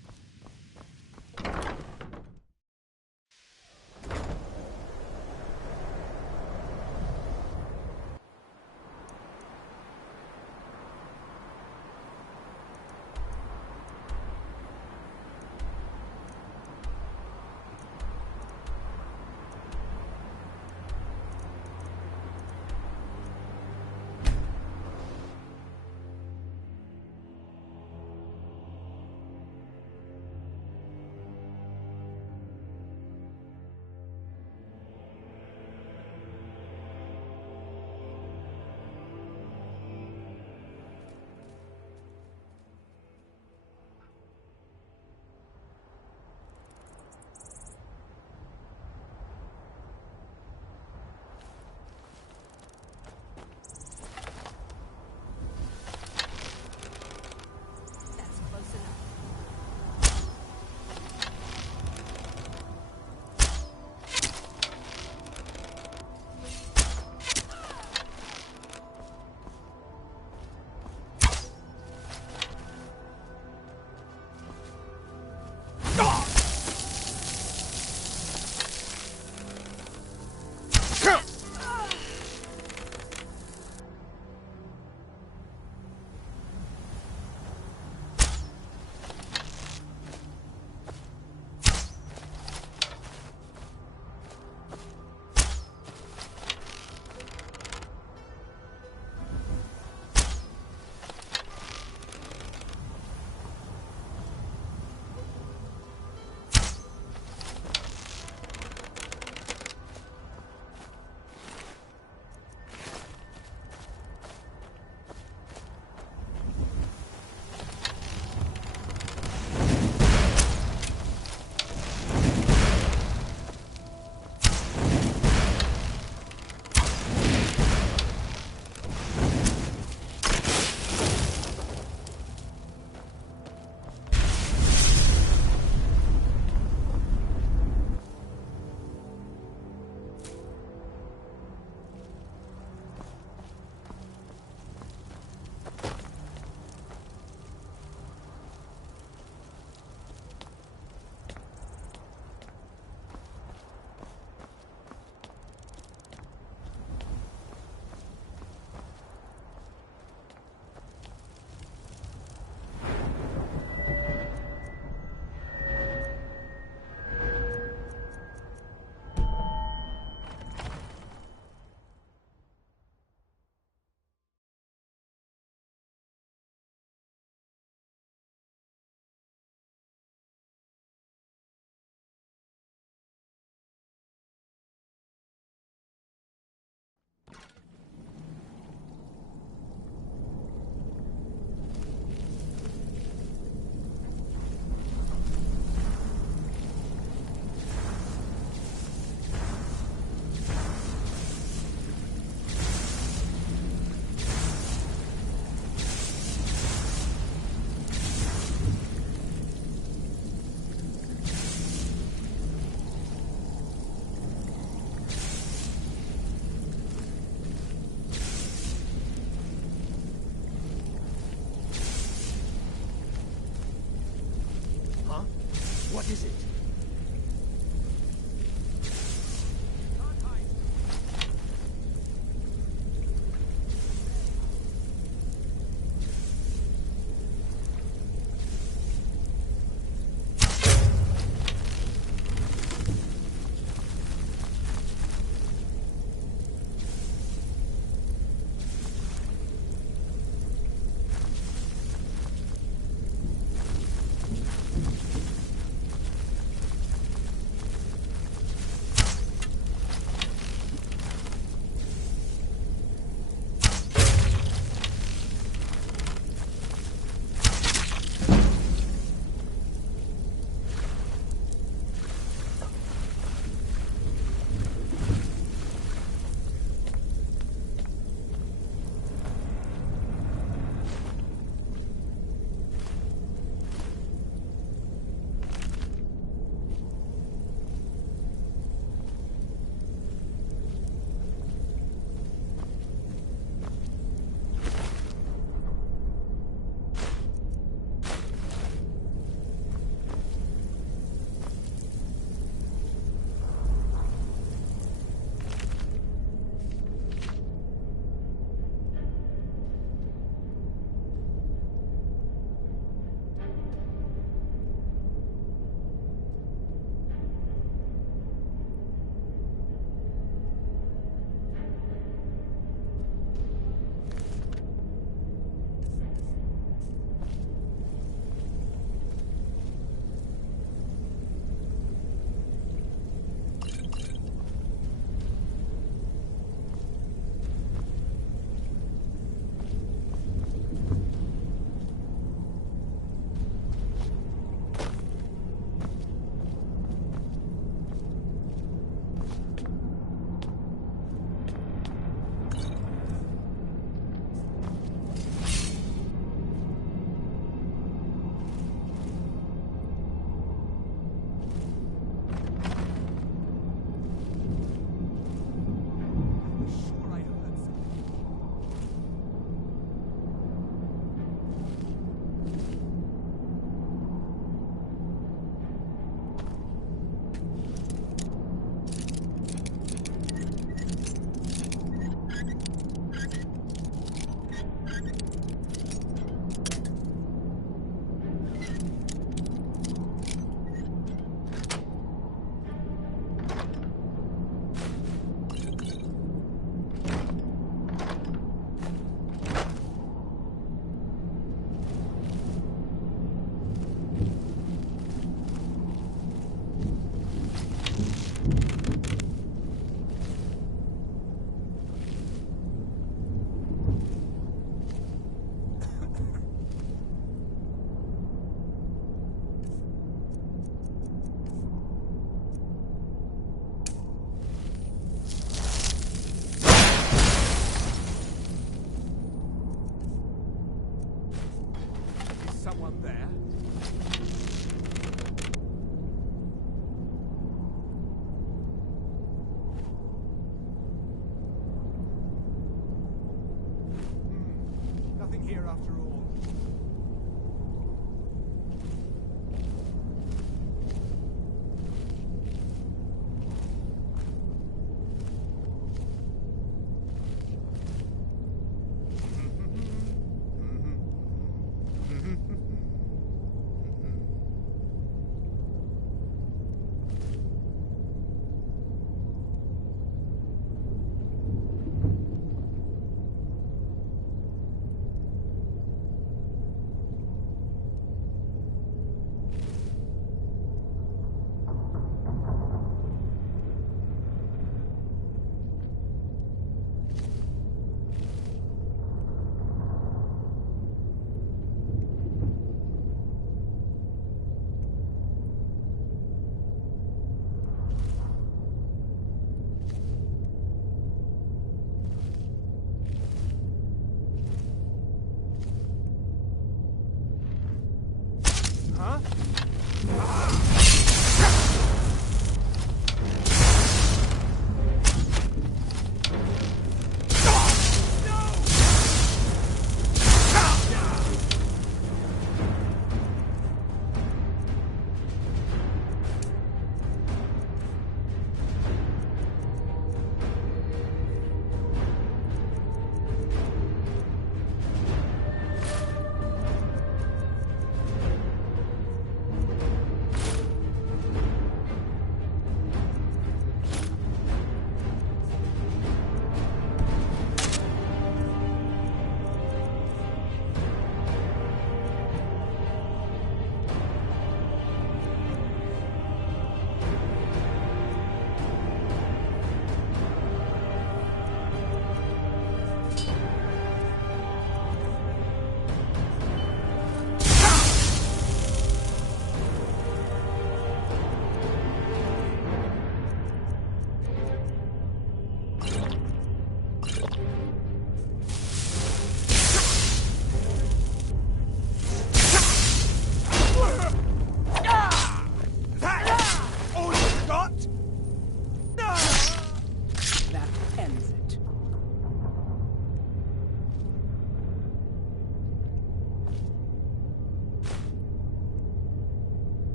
here after all.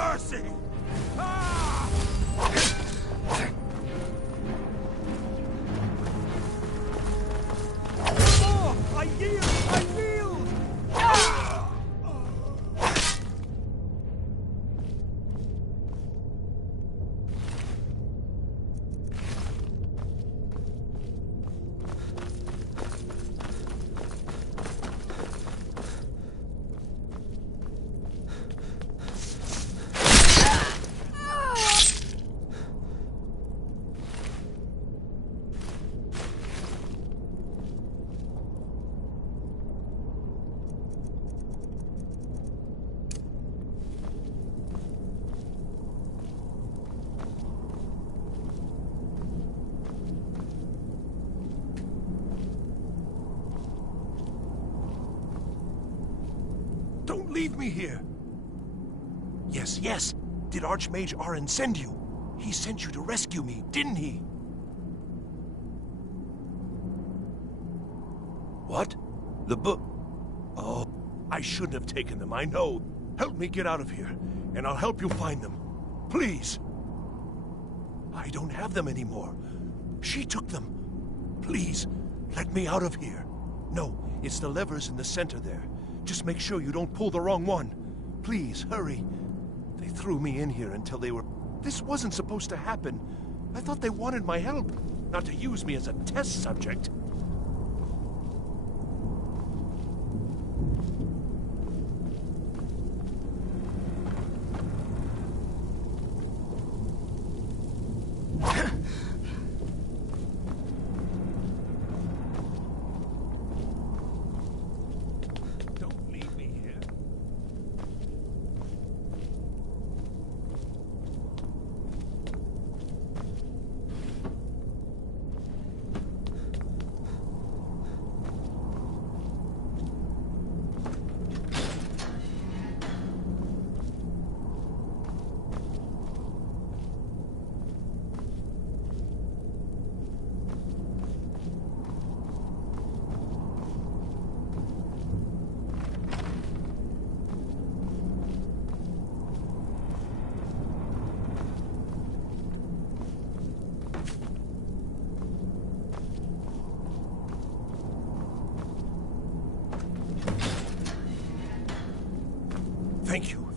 mercy! Oh, I yield! I yield! Don't leave me here! Yes, yes! Did Archmage Arin send you? He sent you to rescue me, didn't he? What? The book? Oh, I shouldn't have taken them, I know. Help me get out of here, and I'll help you find them. Please! I don't have them anymore. She took them. Please, let me out of here. No, it's the levers in the center there. Just make sure you don't pull the wrong one. Please, hurry. They threw me in here until they were... This wasn't supposed to happen. I thought they wanted my help, not to use me as a test subject.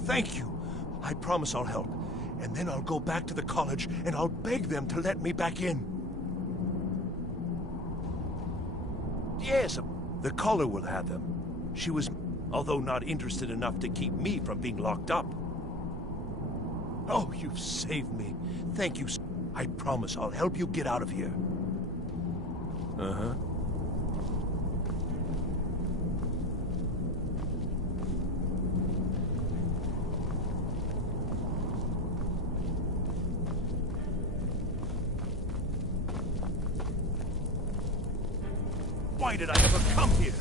Thank you. I promise I'll help. And then I'll go back to the college and I'll beg them to let me back in. Yes, the caller will have them. She was, although not interested enough to keep me from being locked up. Oh, you've saved me. Thank you. I promise I'll help you get out of here. Uh-huh. Why did I ever come here?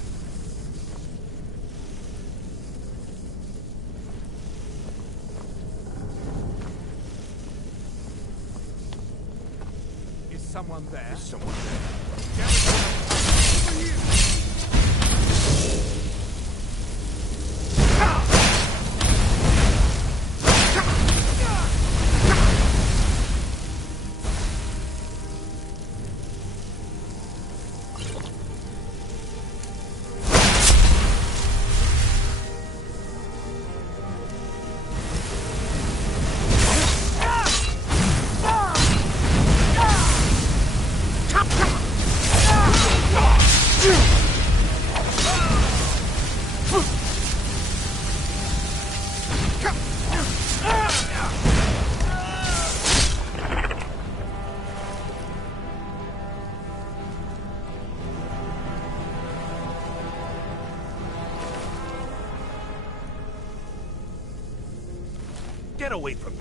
Is someone there? Is someone there? Over here! Get away from me.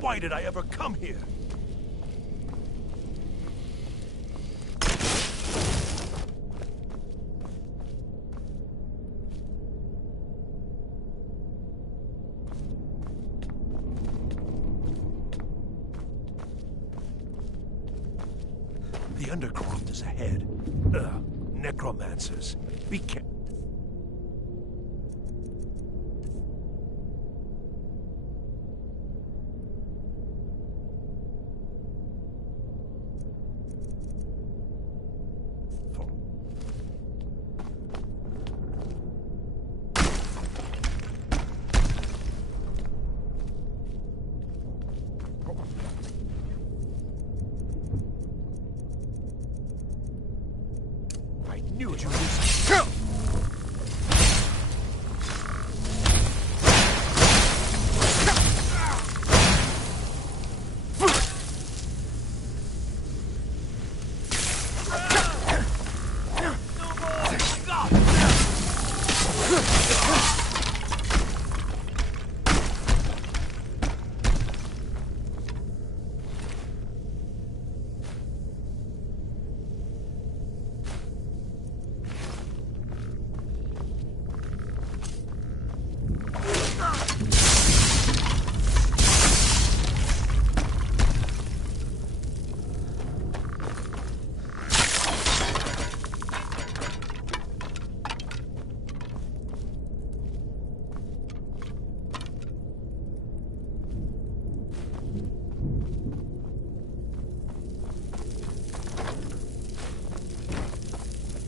Why did I ever come here? undercroft is ahead. Necromancers. Be careful.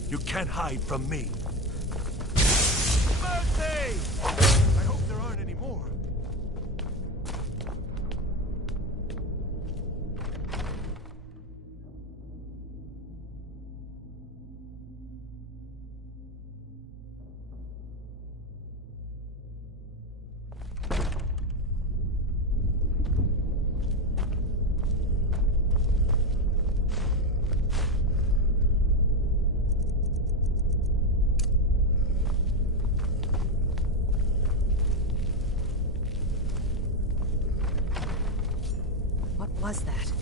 You can't hide from me. Mercy! I hope there aren't any more. What was that?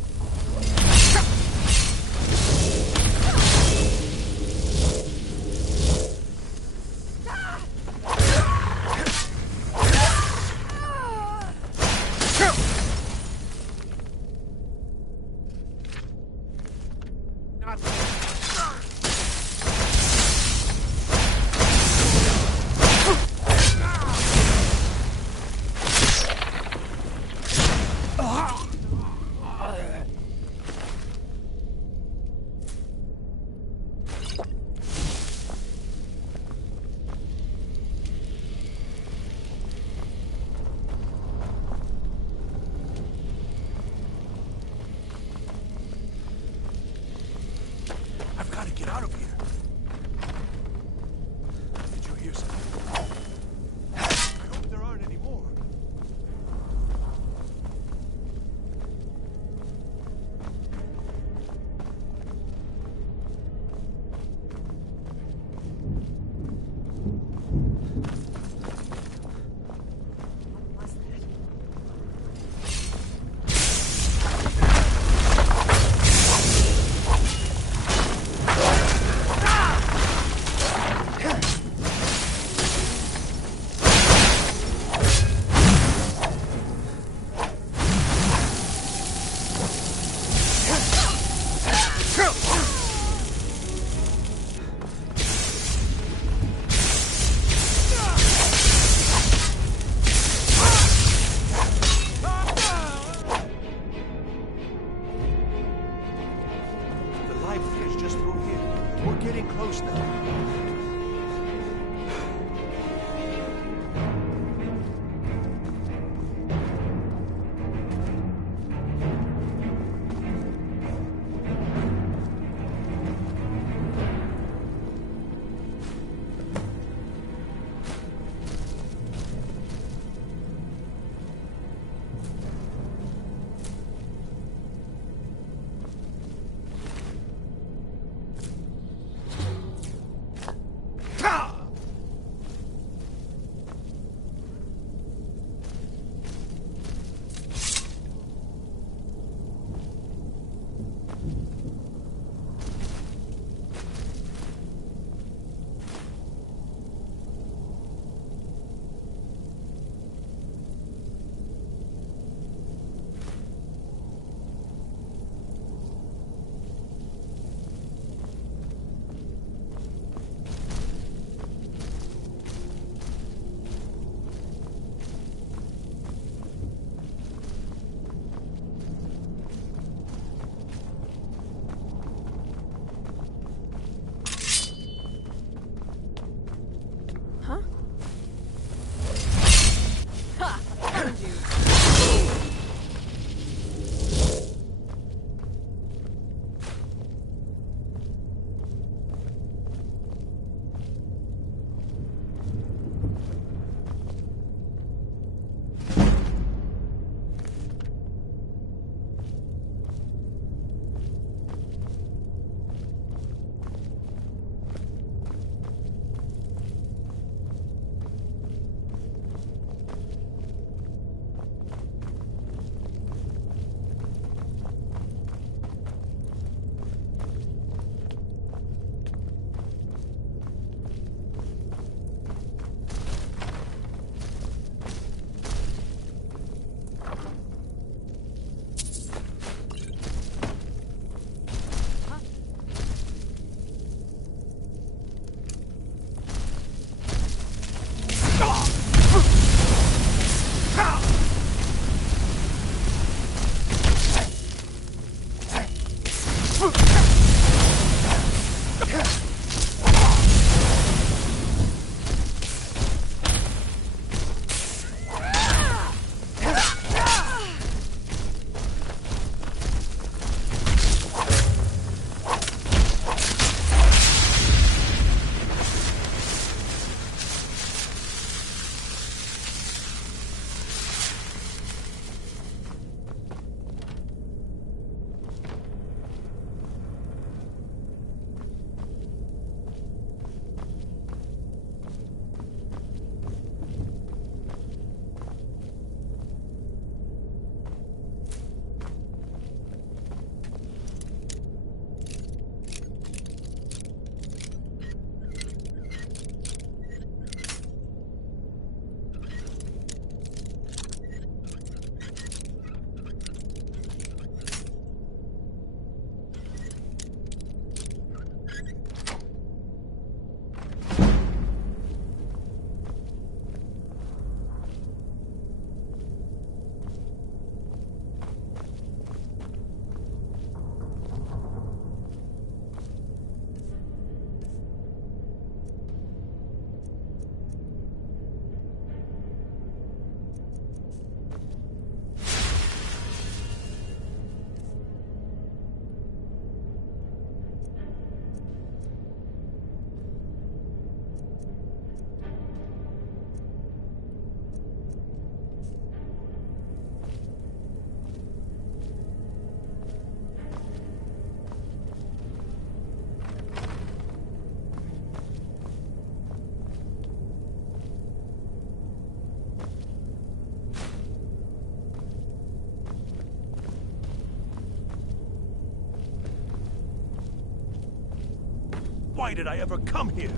Why did I ever come here?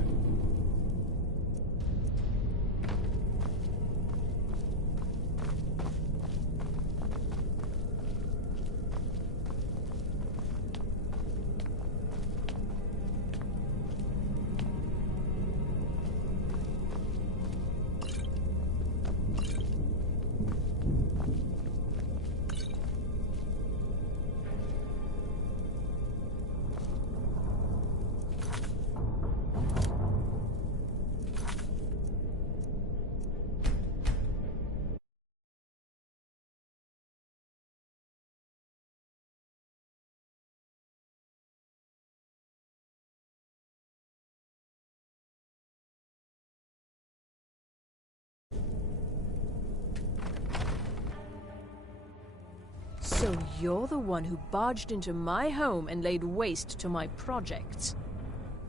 So you're the one who barged into my home and laid waste to my projects.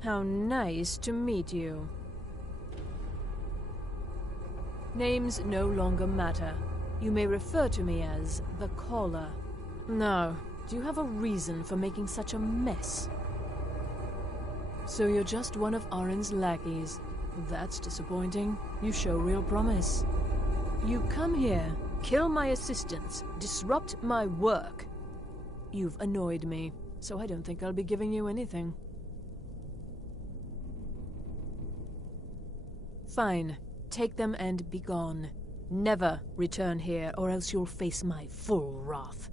How nice to meet you. Names no longer matter. You may refer to me as the Caller. Now, do you have a reason for making such a mess? So you're just one of Arin's lackeys. That's disappointing. You show real promise. You come here, kill my assistants, disrupt my work. You've annoyed me, so I don't think I'll be giving you anything. Fine. Take them and be gone. Never return here, or else you'll face my full wrath.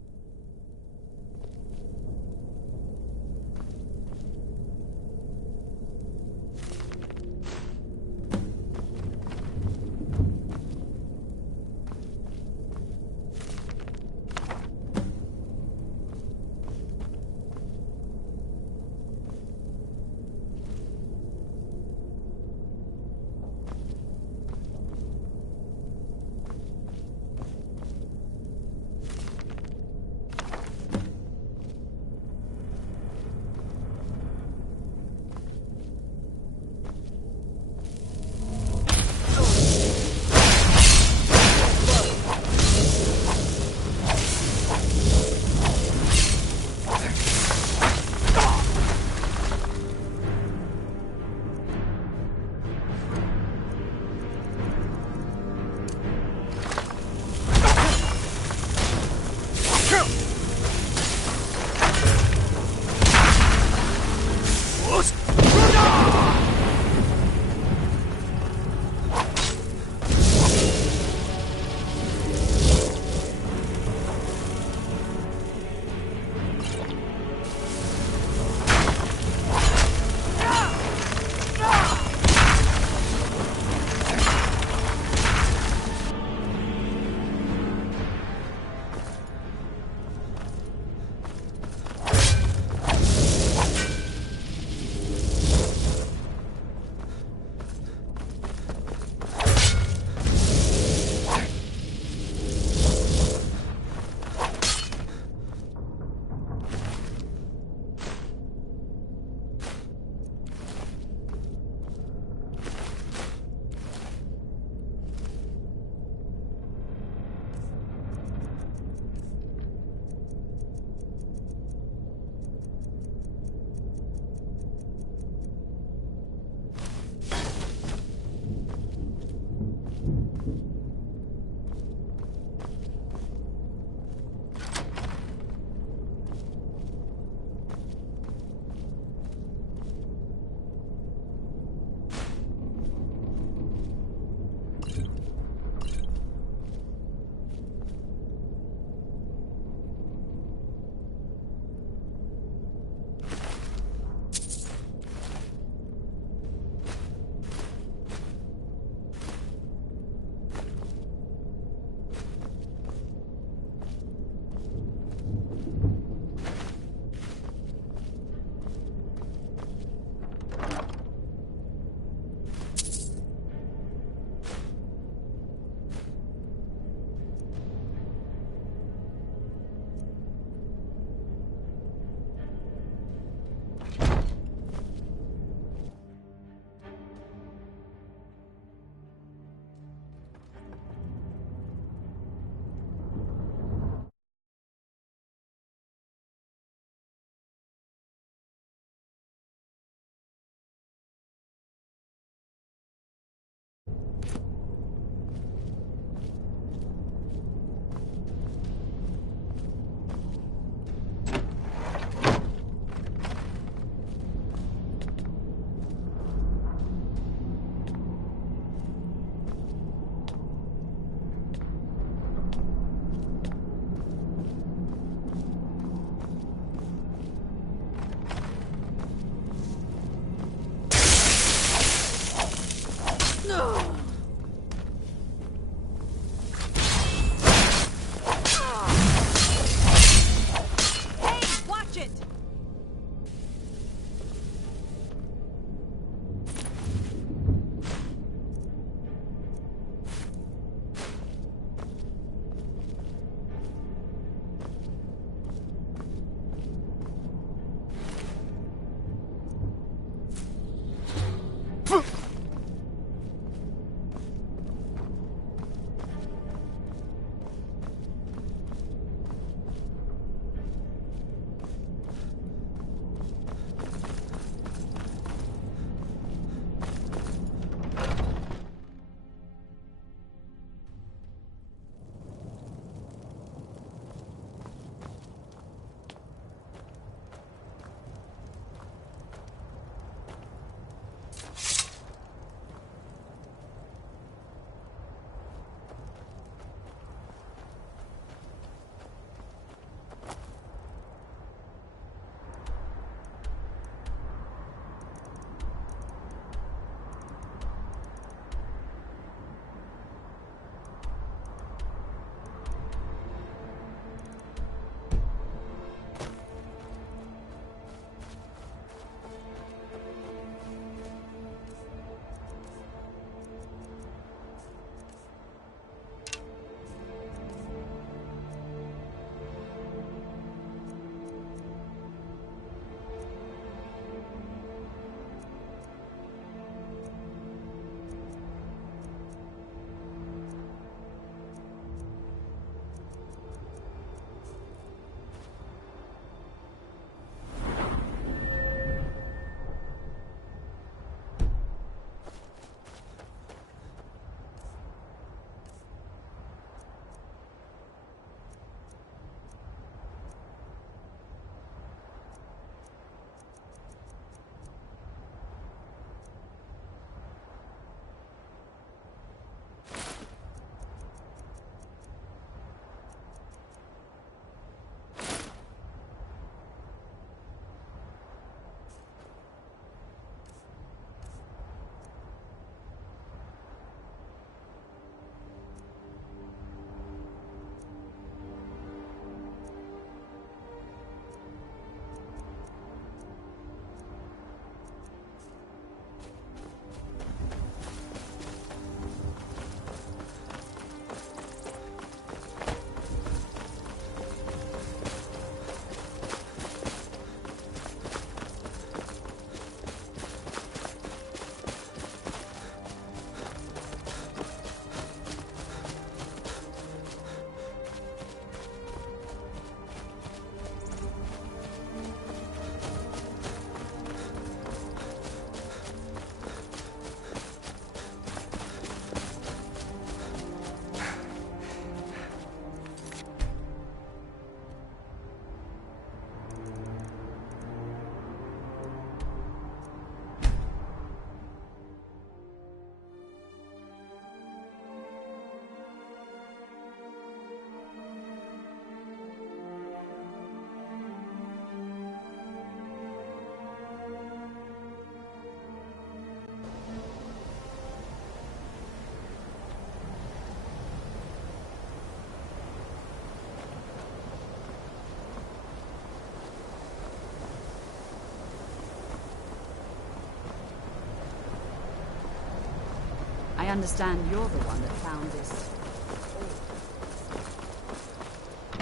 understand you're the one that found this.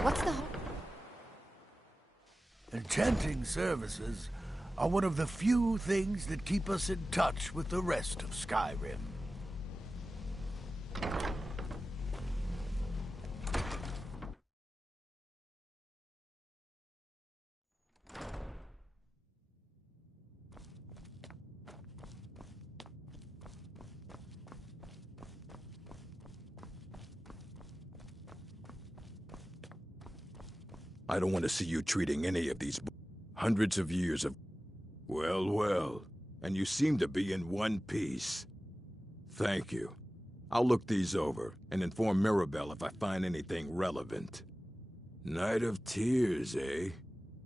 What's the Enchanting services are one of the few things that keep us in touch with the rest of Skyrim. I don't want to see you treating any of these hundreds of years of... Well, well. And you seem to be in one piece. Thank you. I'll look these over and inform Mirabelle if I find anything relevant. Night of Tears, eh?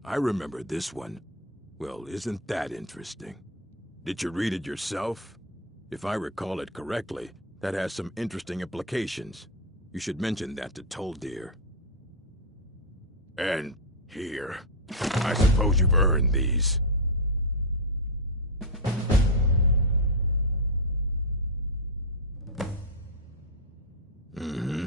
I remember this one. Well, isn't that interesting? Did you read it yourself? If I recall it correctly, that has some interesting implications. You should mention that to Toldir. And here. I suppose you've earned these. Mm-hmm.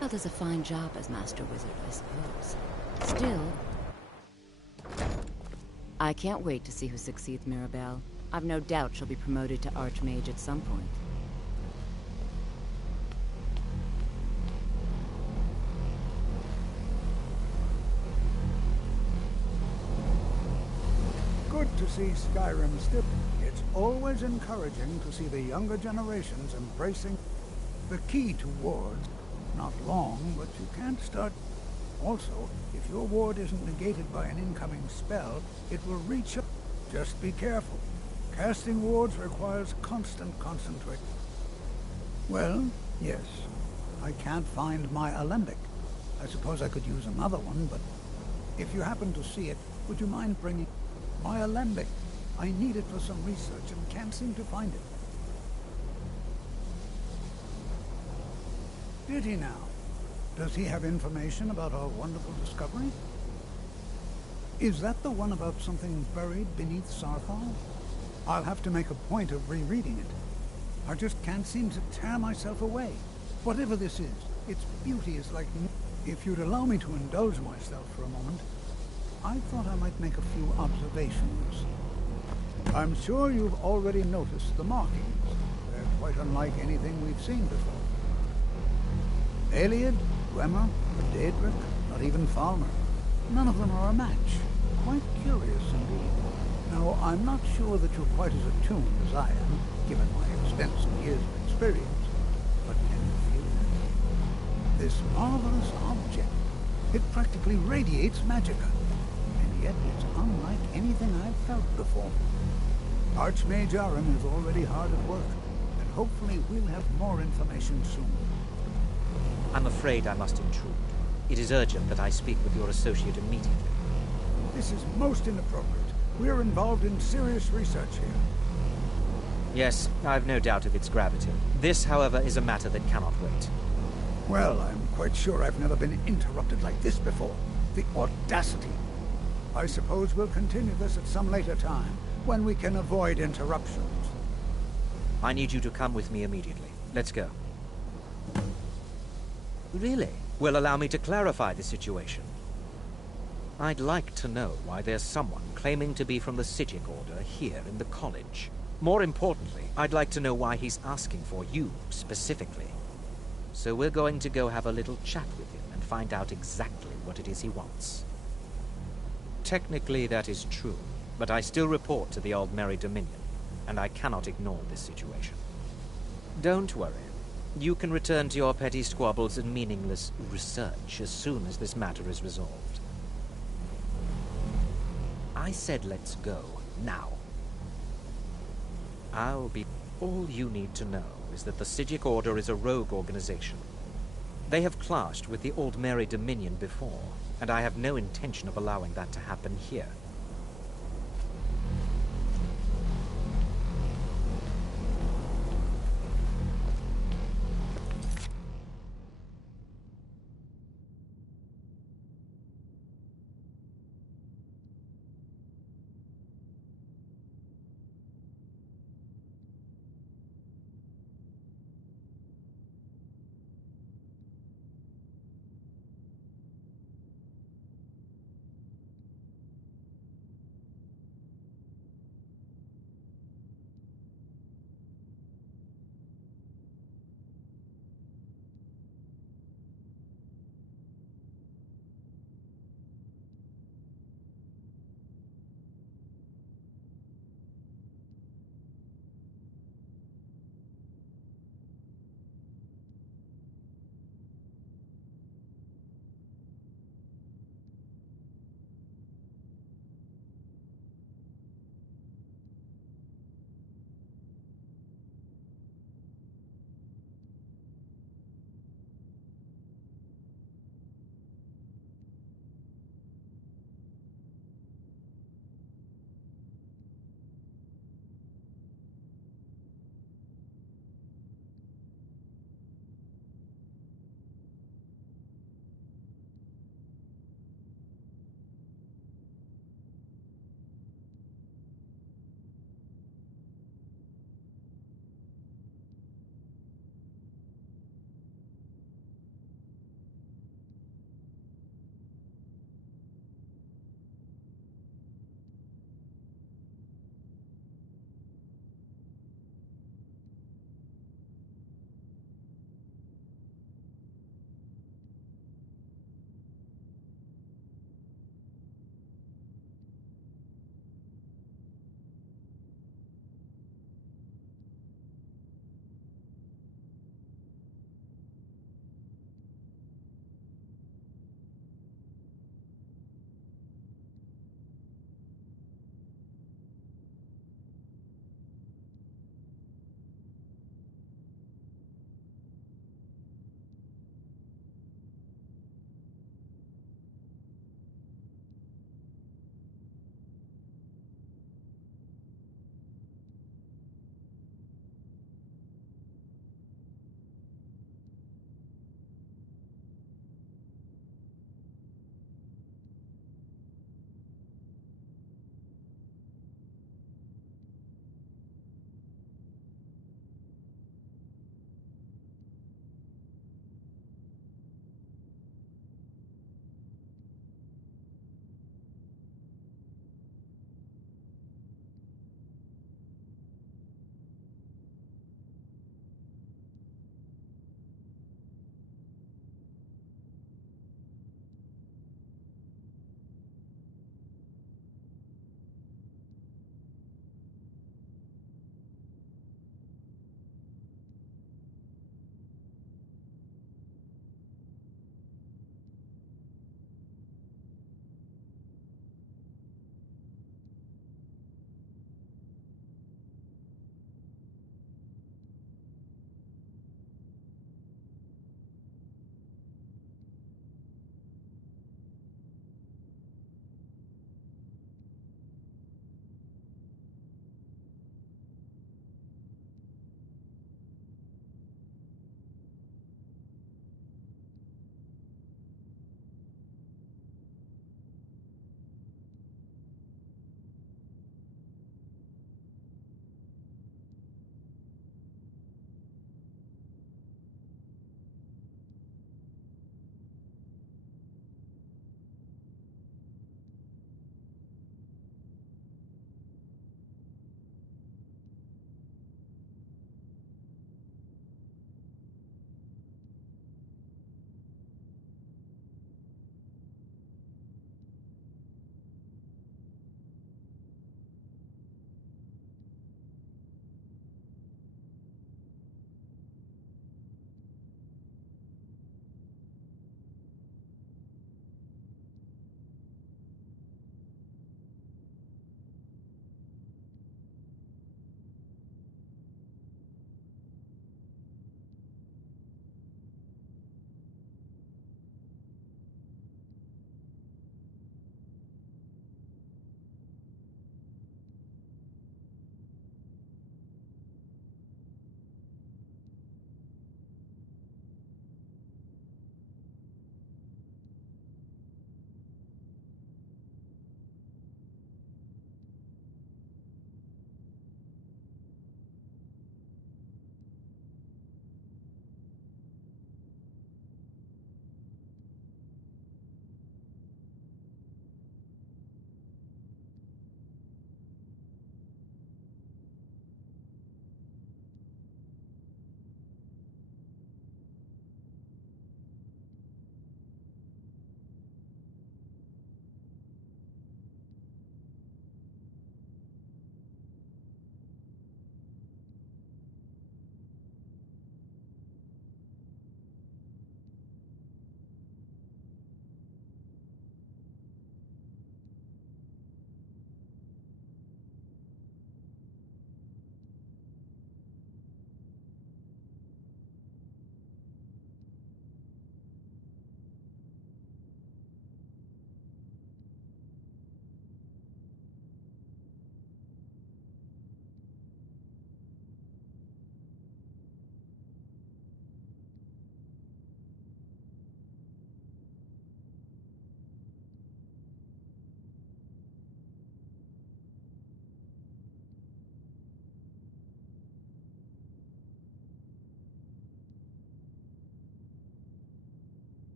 Well, does a fine job as Master Wizard, I suppose. Still, I can't wait to see who succeeds Mirabelle. I've no doubt she'll be promoted to Archmage at some point. Good to see Skyrim still. It's always encouraging to see the younger generations embracing the key to wards. Not long, but you can't start. Also, if your ward isn't negated by an incoming spell, it will reach up. Just be careful. Casting wards requires constant concentration. Well, yes. I can't find my alembic. I suppose I could use another one, but if you happen to see it, would you mind bringing my alembic? I need it for some research and can't seem to find it. Did he now? Does he have information about our wonderful discovery? Is that the one about something buried beneath Sarthal? I'll have to make a point of rereading it. I just can't seem to tear myself away. Whatever this is, its beauty is like... If you'd allow me to indulge myself for a moment, I thought I might make a few observations. I'm sure you've already noticed the markings. They're quite unlike anything we've seen before. Eliad, Gwemmer, Daedric, not even Falmer. None of them are a match. Quite curious indeed. Now, I'm not sure that you're quite as attuned as I am, given my extensive years of experience, but can you feel it? This marvelous object, it practically radiates magicka, and yet it's unlike anything I've felt before. Archmage Aram is already hard at work, and hopefully we'll have more information soon. I'm afraid I must intrude. It is urgent that I speak with your associate immediately. This is most inappropriate. We're involved in serious research here. Yes, I've no doubt of its gravity. This, however, is a matter that cannot wait. Well, I'm quite sure I've never been interrupted like this before. The audacity. I suppose we'll continue this at some later time, when we can avoid interruptions. I need you to come with me immediately. Let's go. Really? Well, allow me to clarify the situation. I'd like to know why there's someone claiming to be from the Psijic Order here in the college. More importantly, I'd like to know why he's asking for you, specifically. So we're going to go have a little chat with him and find out exactly what it is he wants. Technically, that is true, but I still report to the Aldmeri Dominion, and I cannot ignore this situation. Don't worry. You can return to your petty squabbles and meaningless research as soon as this matter is resolved. I said let's go, now. All you need to know is that the Psijic Order is a rogue organization. They have clashed with the Aldmeri Dominion before, and I have no intention of allowing that to happen here.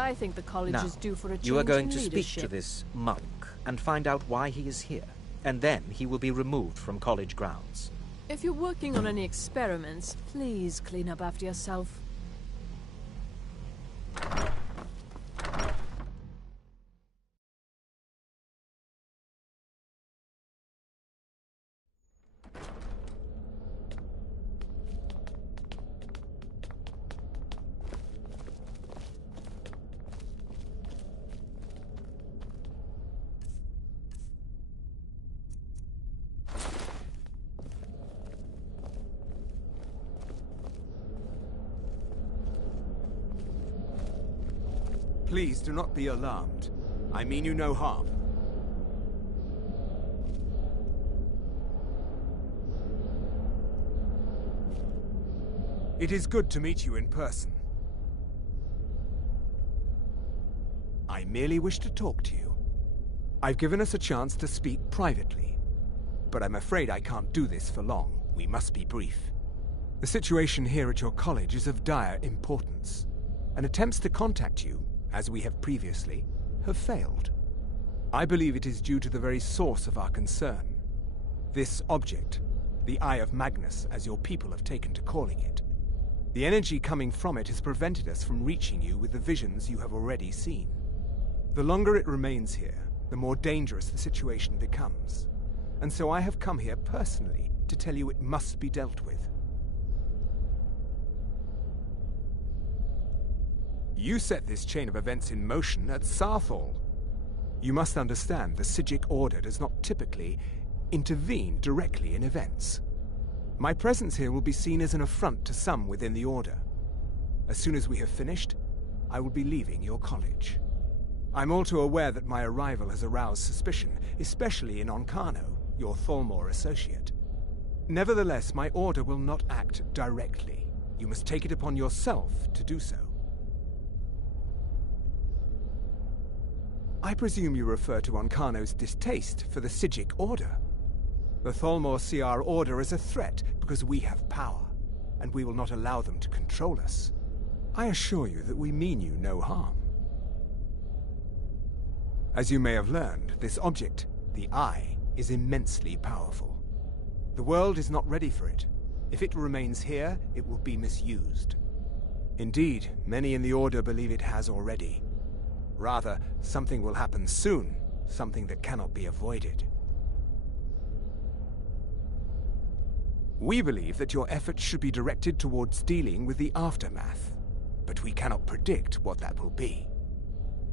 I think the college Now, is due for a change you are going in to speak leadership. to this monk and find out why he is here, and then he will be removed from college grounds. If you're working on any experiments, please clean up after yourself. Please do not be alarmed. I mean you no harm. It is good to meet you in person. I merely wish to talk to you. I've given us a chance to speak privately, but I'm afraid I can't do this for long. We must be brief. The situation here at your college is of dire importance, and attempts to contact you, as we have previously, have failed. I believe it is due to the very source of our concern. This object, the Eye of Magnus, as your people have taken to calling it. The energy coming from it has prevented us from reaching you with the visions you have already seen. The longer it remains here, the more dangerous the situation becomes. And so I have come here personally to tell you it must be dealt with. You set this chain of events in motion at Sarthal. You must understand the Psijic Order does not typically intervene directly in events. My presence here will be seen as an affront to some within the Order. As soon as we have finished, I will be leaving your college. I'm all too aware that my arrival has aroused suspicion, especially in Onkano, your Thalmor associate. Nevertheless, my Order will not act directly. You must take it upon yourself to do so. I presume you refer to Onkano's distaste for the Psijic Order. The Thalmor see our Order as a threat because we have power, and we will not allow them to control us. I assure you that we mean you no harm. As you may have learned, this object, the Eye, is immensely powerful. The world is not ready for it. If it remains here, it will be misused. Indeed, many in the Order believe it has already. Rather, something will happen soon, something that cannot be avoided. We believe that your efforts should be directed towards dealing with the aftermath, but we cannot predict what that will be.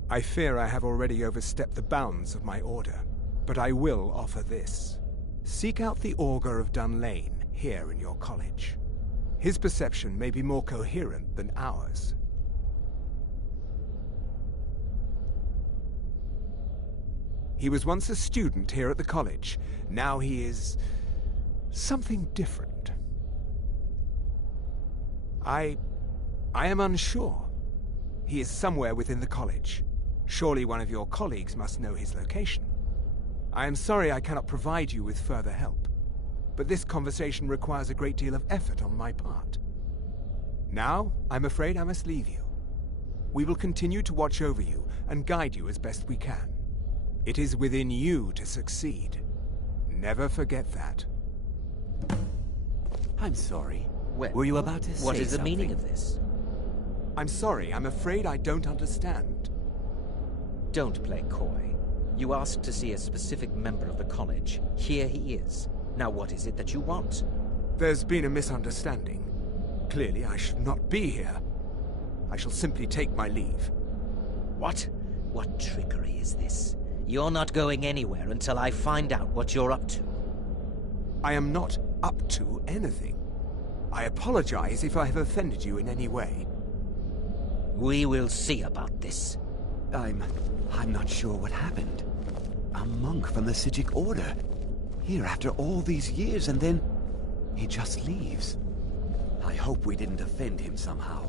I fear I have already overstepped the bounds of my Order, but I will offer this. Seek out the Augur of Dunlane here in your college. His perception may be more coherent than ours. He was once a student here at the college. Now he is something different. I am unsure. He is somewhere within the college. Surely one of your colleagues must know his location. I am sorry I cannot provide you with further help, but this conversation requires a great deal of effort on my part. Now, I'm afraid I must leave you. We will continue to watch over you and guide you as best we can. It is within you to succeed. Never forget that. I'm sorry. Well, were you about to say what is the something? meaning of this? I'm sorry. I'm afraid I don't understand. Don't play coy. You asked to see a specific member of the college. Here he is. Now what is it that you want? There's been a misunderstanding. Clearly, I should not be here. I shall simply take my leave. What? What trickery is this? You're not going anywhere until I find out what you're up to. I am not up to anything. I apologize if I have offended you in any way. We will see about this. I'm not sure what happened. A monk from the Psijic Order. Here after all these years, and then he just leaves. I hope we didn't offend him somehow.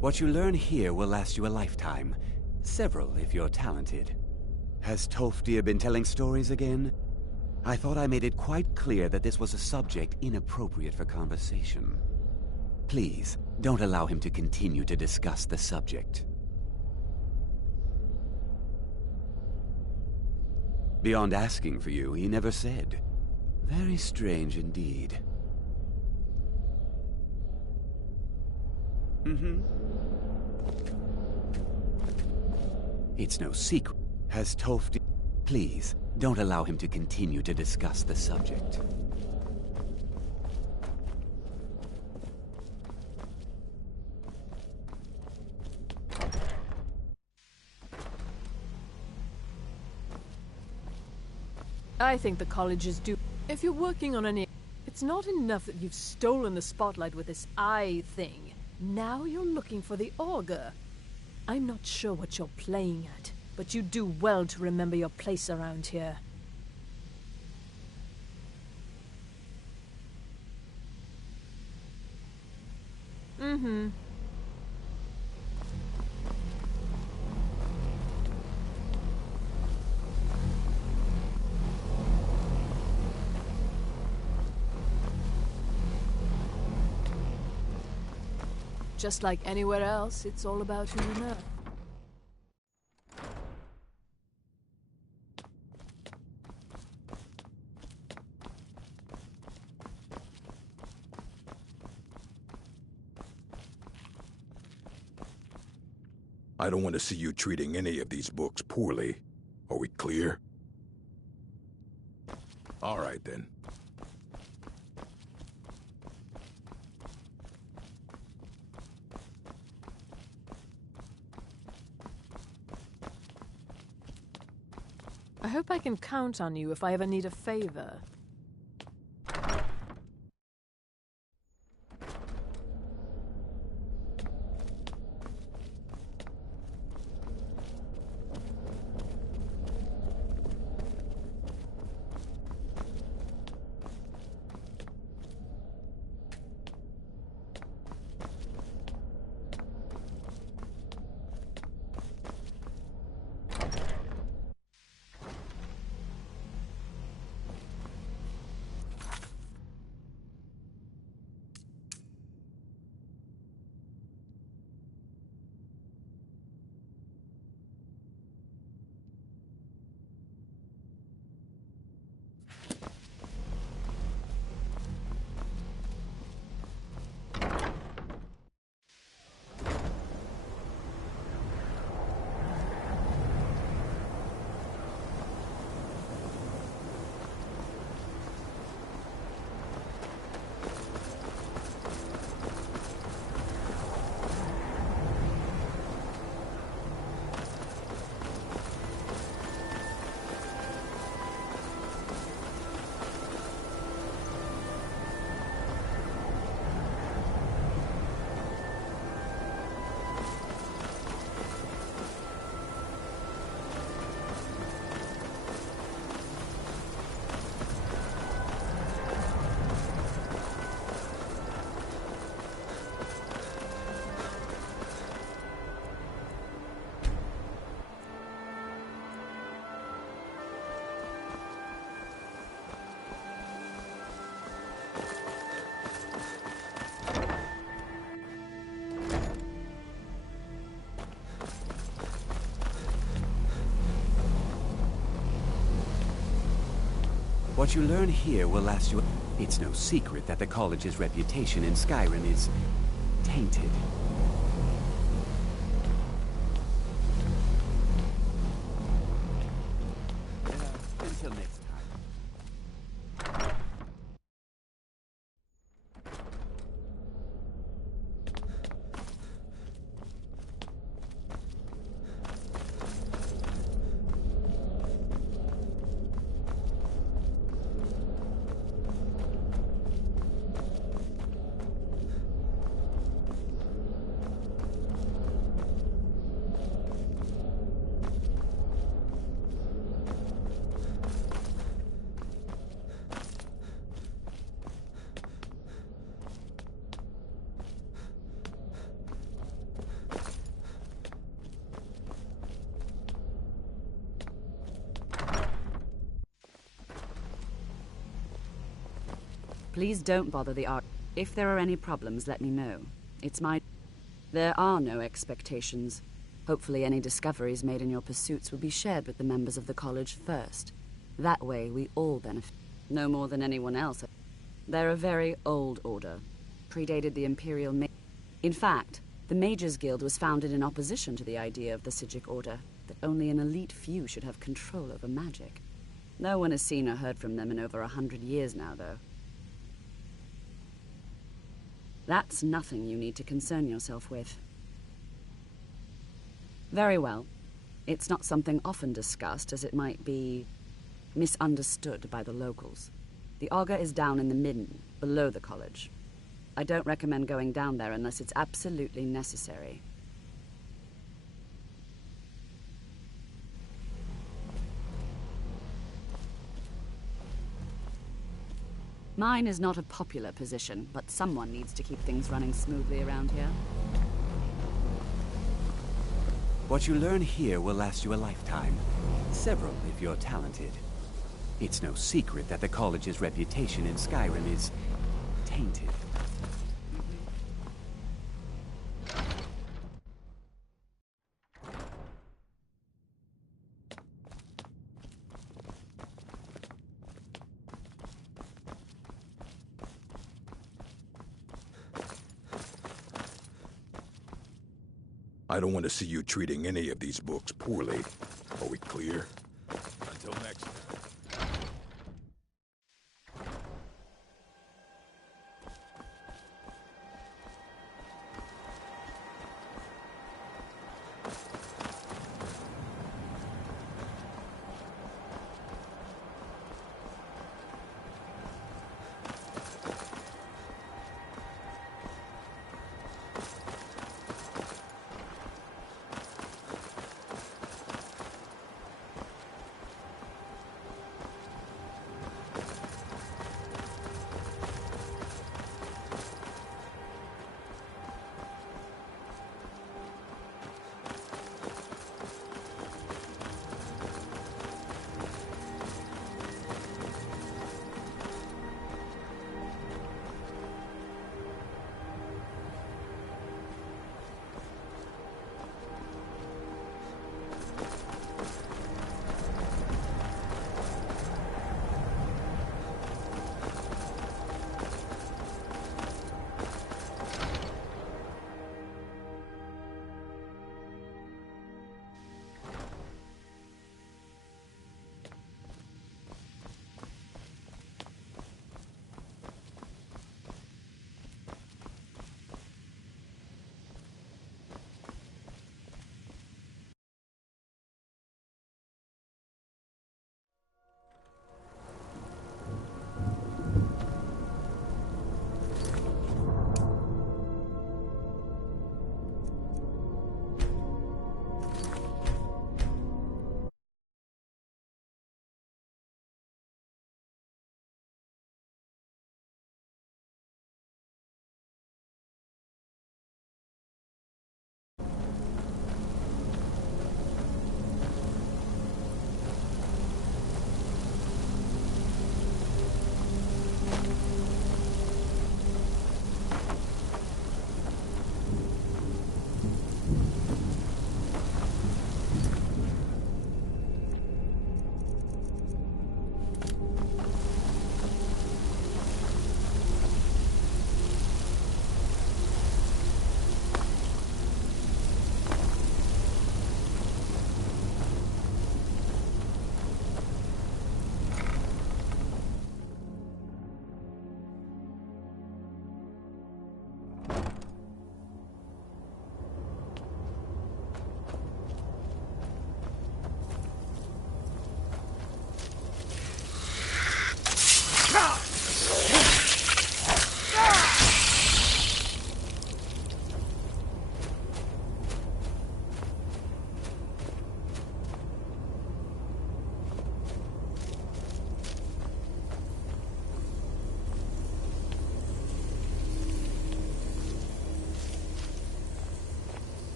What you learn here will last you a lifetime. Several, if you're talented. Has Tolfdir been telling stories again? I thought I made it quite clear that this was a subject inappropriate for conversation. Please, don't allow him to continue to discuss the subject. Beyond asking for you, he never said. Very strange indeed. It's no secret. Has Tolfdir... Please, don't allow him to continue to discuss the subject. I think the college is due. If you're working on any... It's not enough that you've stolen the spotlight with this eye thing. Now you're looking for the auger. I'm not sure what you're playing at, but you do well to remember your place around here. Just like anywhere else, it's all about who you know. I don't want to see you treating any of these books poorly. Are we clear? All right, then. I hope I can count on you if I ever need a favor. What you learn here will last you... It's no secret that the college's reputation in Skyrim is tainted. Until next time. Please don't bother the art. If there are any problems, let me know. There are no expectations. Hopefully any discoveries made in your pursuits will be shared with the members of the college first. That way, we all benefit. No more than anyone else. They're a very old order. Predated the Imperial In fact, the Mages Guild was founded in opposition to the idea of the Psijic Order, that only an elite few should have control over magic. No one has seen or heard from them in over 100 years now, though. That's nothing you need to concern yourself with. Very well. It's not something often discussed, as it might be misunderstood by the locals. The Augur is down in the midden, below the college. I don't recommend going down there unless it's absolutely necessary. Mine is not a popular position, but someone needs to keep things running smoothly around here. What you learn here will last you a lifetime. Several if you're talented. It's no secret that the college's reputation in Skyrim is tainted. I don't want to see you treating any of these books poorly. Are we clear? Until next time.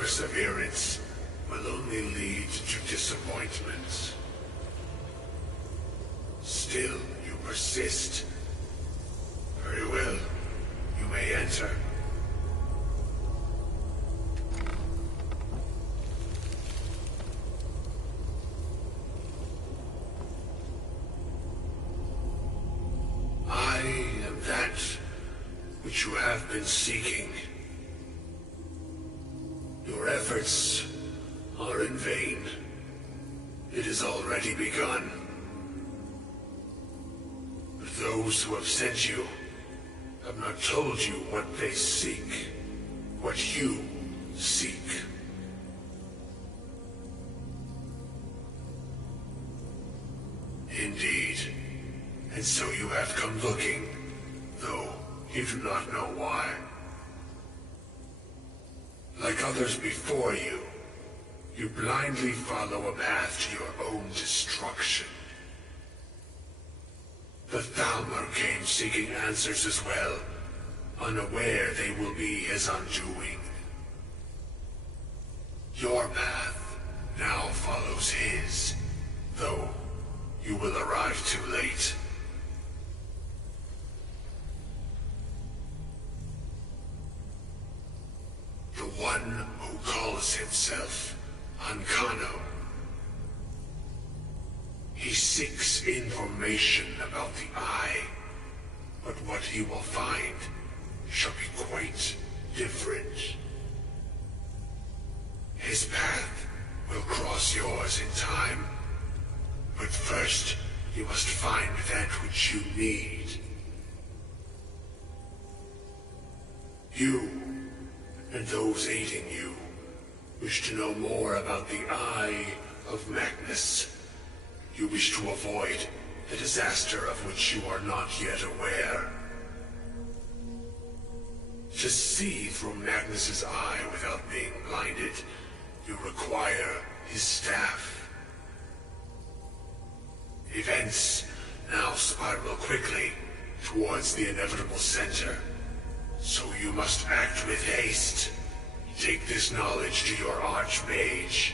Perseverance will only lead to disappointments. Still, you persist. Very well. You may enter. I am that which you have been seeking. Your efforts are in vain. It has already begun. But those who have sent you have not told you what they seek, what you seek. Indeed. And so you have come looking, though you do not know why. Like others before you, you blindly follow a path to your own destruction. The Thalmor came seeking answers as well, unaware they will be his undoing. Your path now follows his, though you will arrive too late. The one who calls himself Ancano. He seeks information about the Eye, but what he will find shall be quite different. His path will cross yours in time, but first you must find that which you need. You and those aiding you wish to know more about the Eye of Magnus. You wish to avoid the disaster of which you are not yet aware. To see through Magnus's eye without being blinded, you require his staff. Events now spiral quickly towards the inevitable center, so you must act with haste. Take this knowledge to your Archmage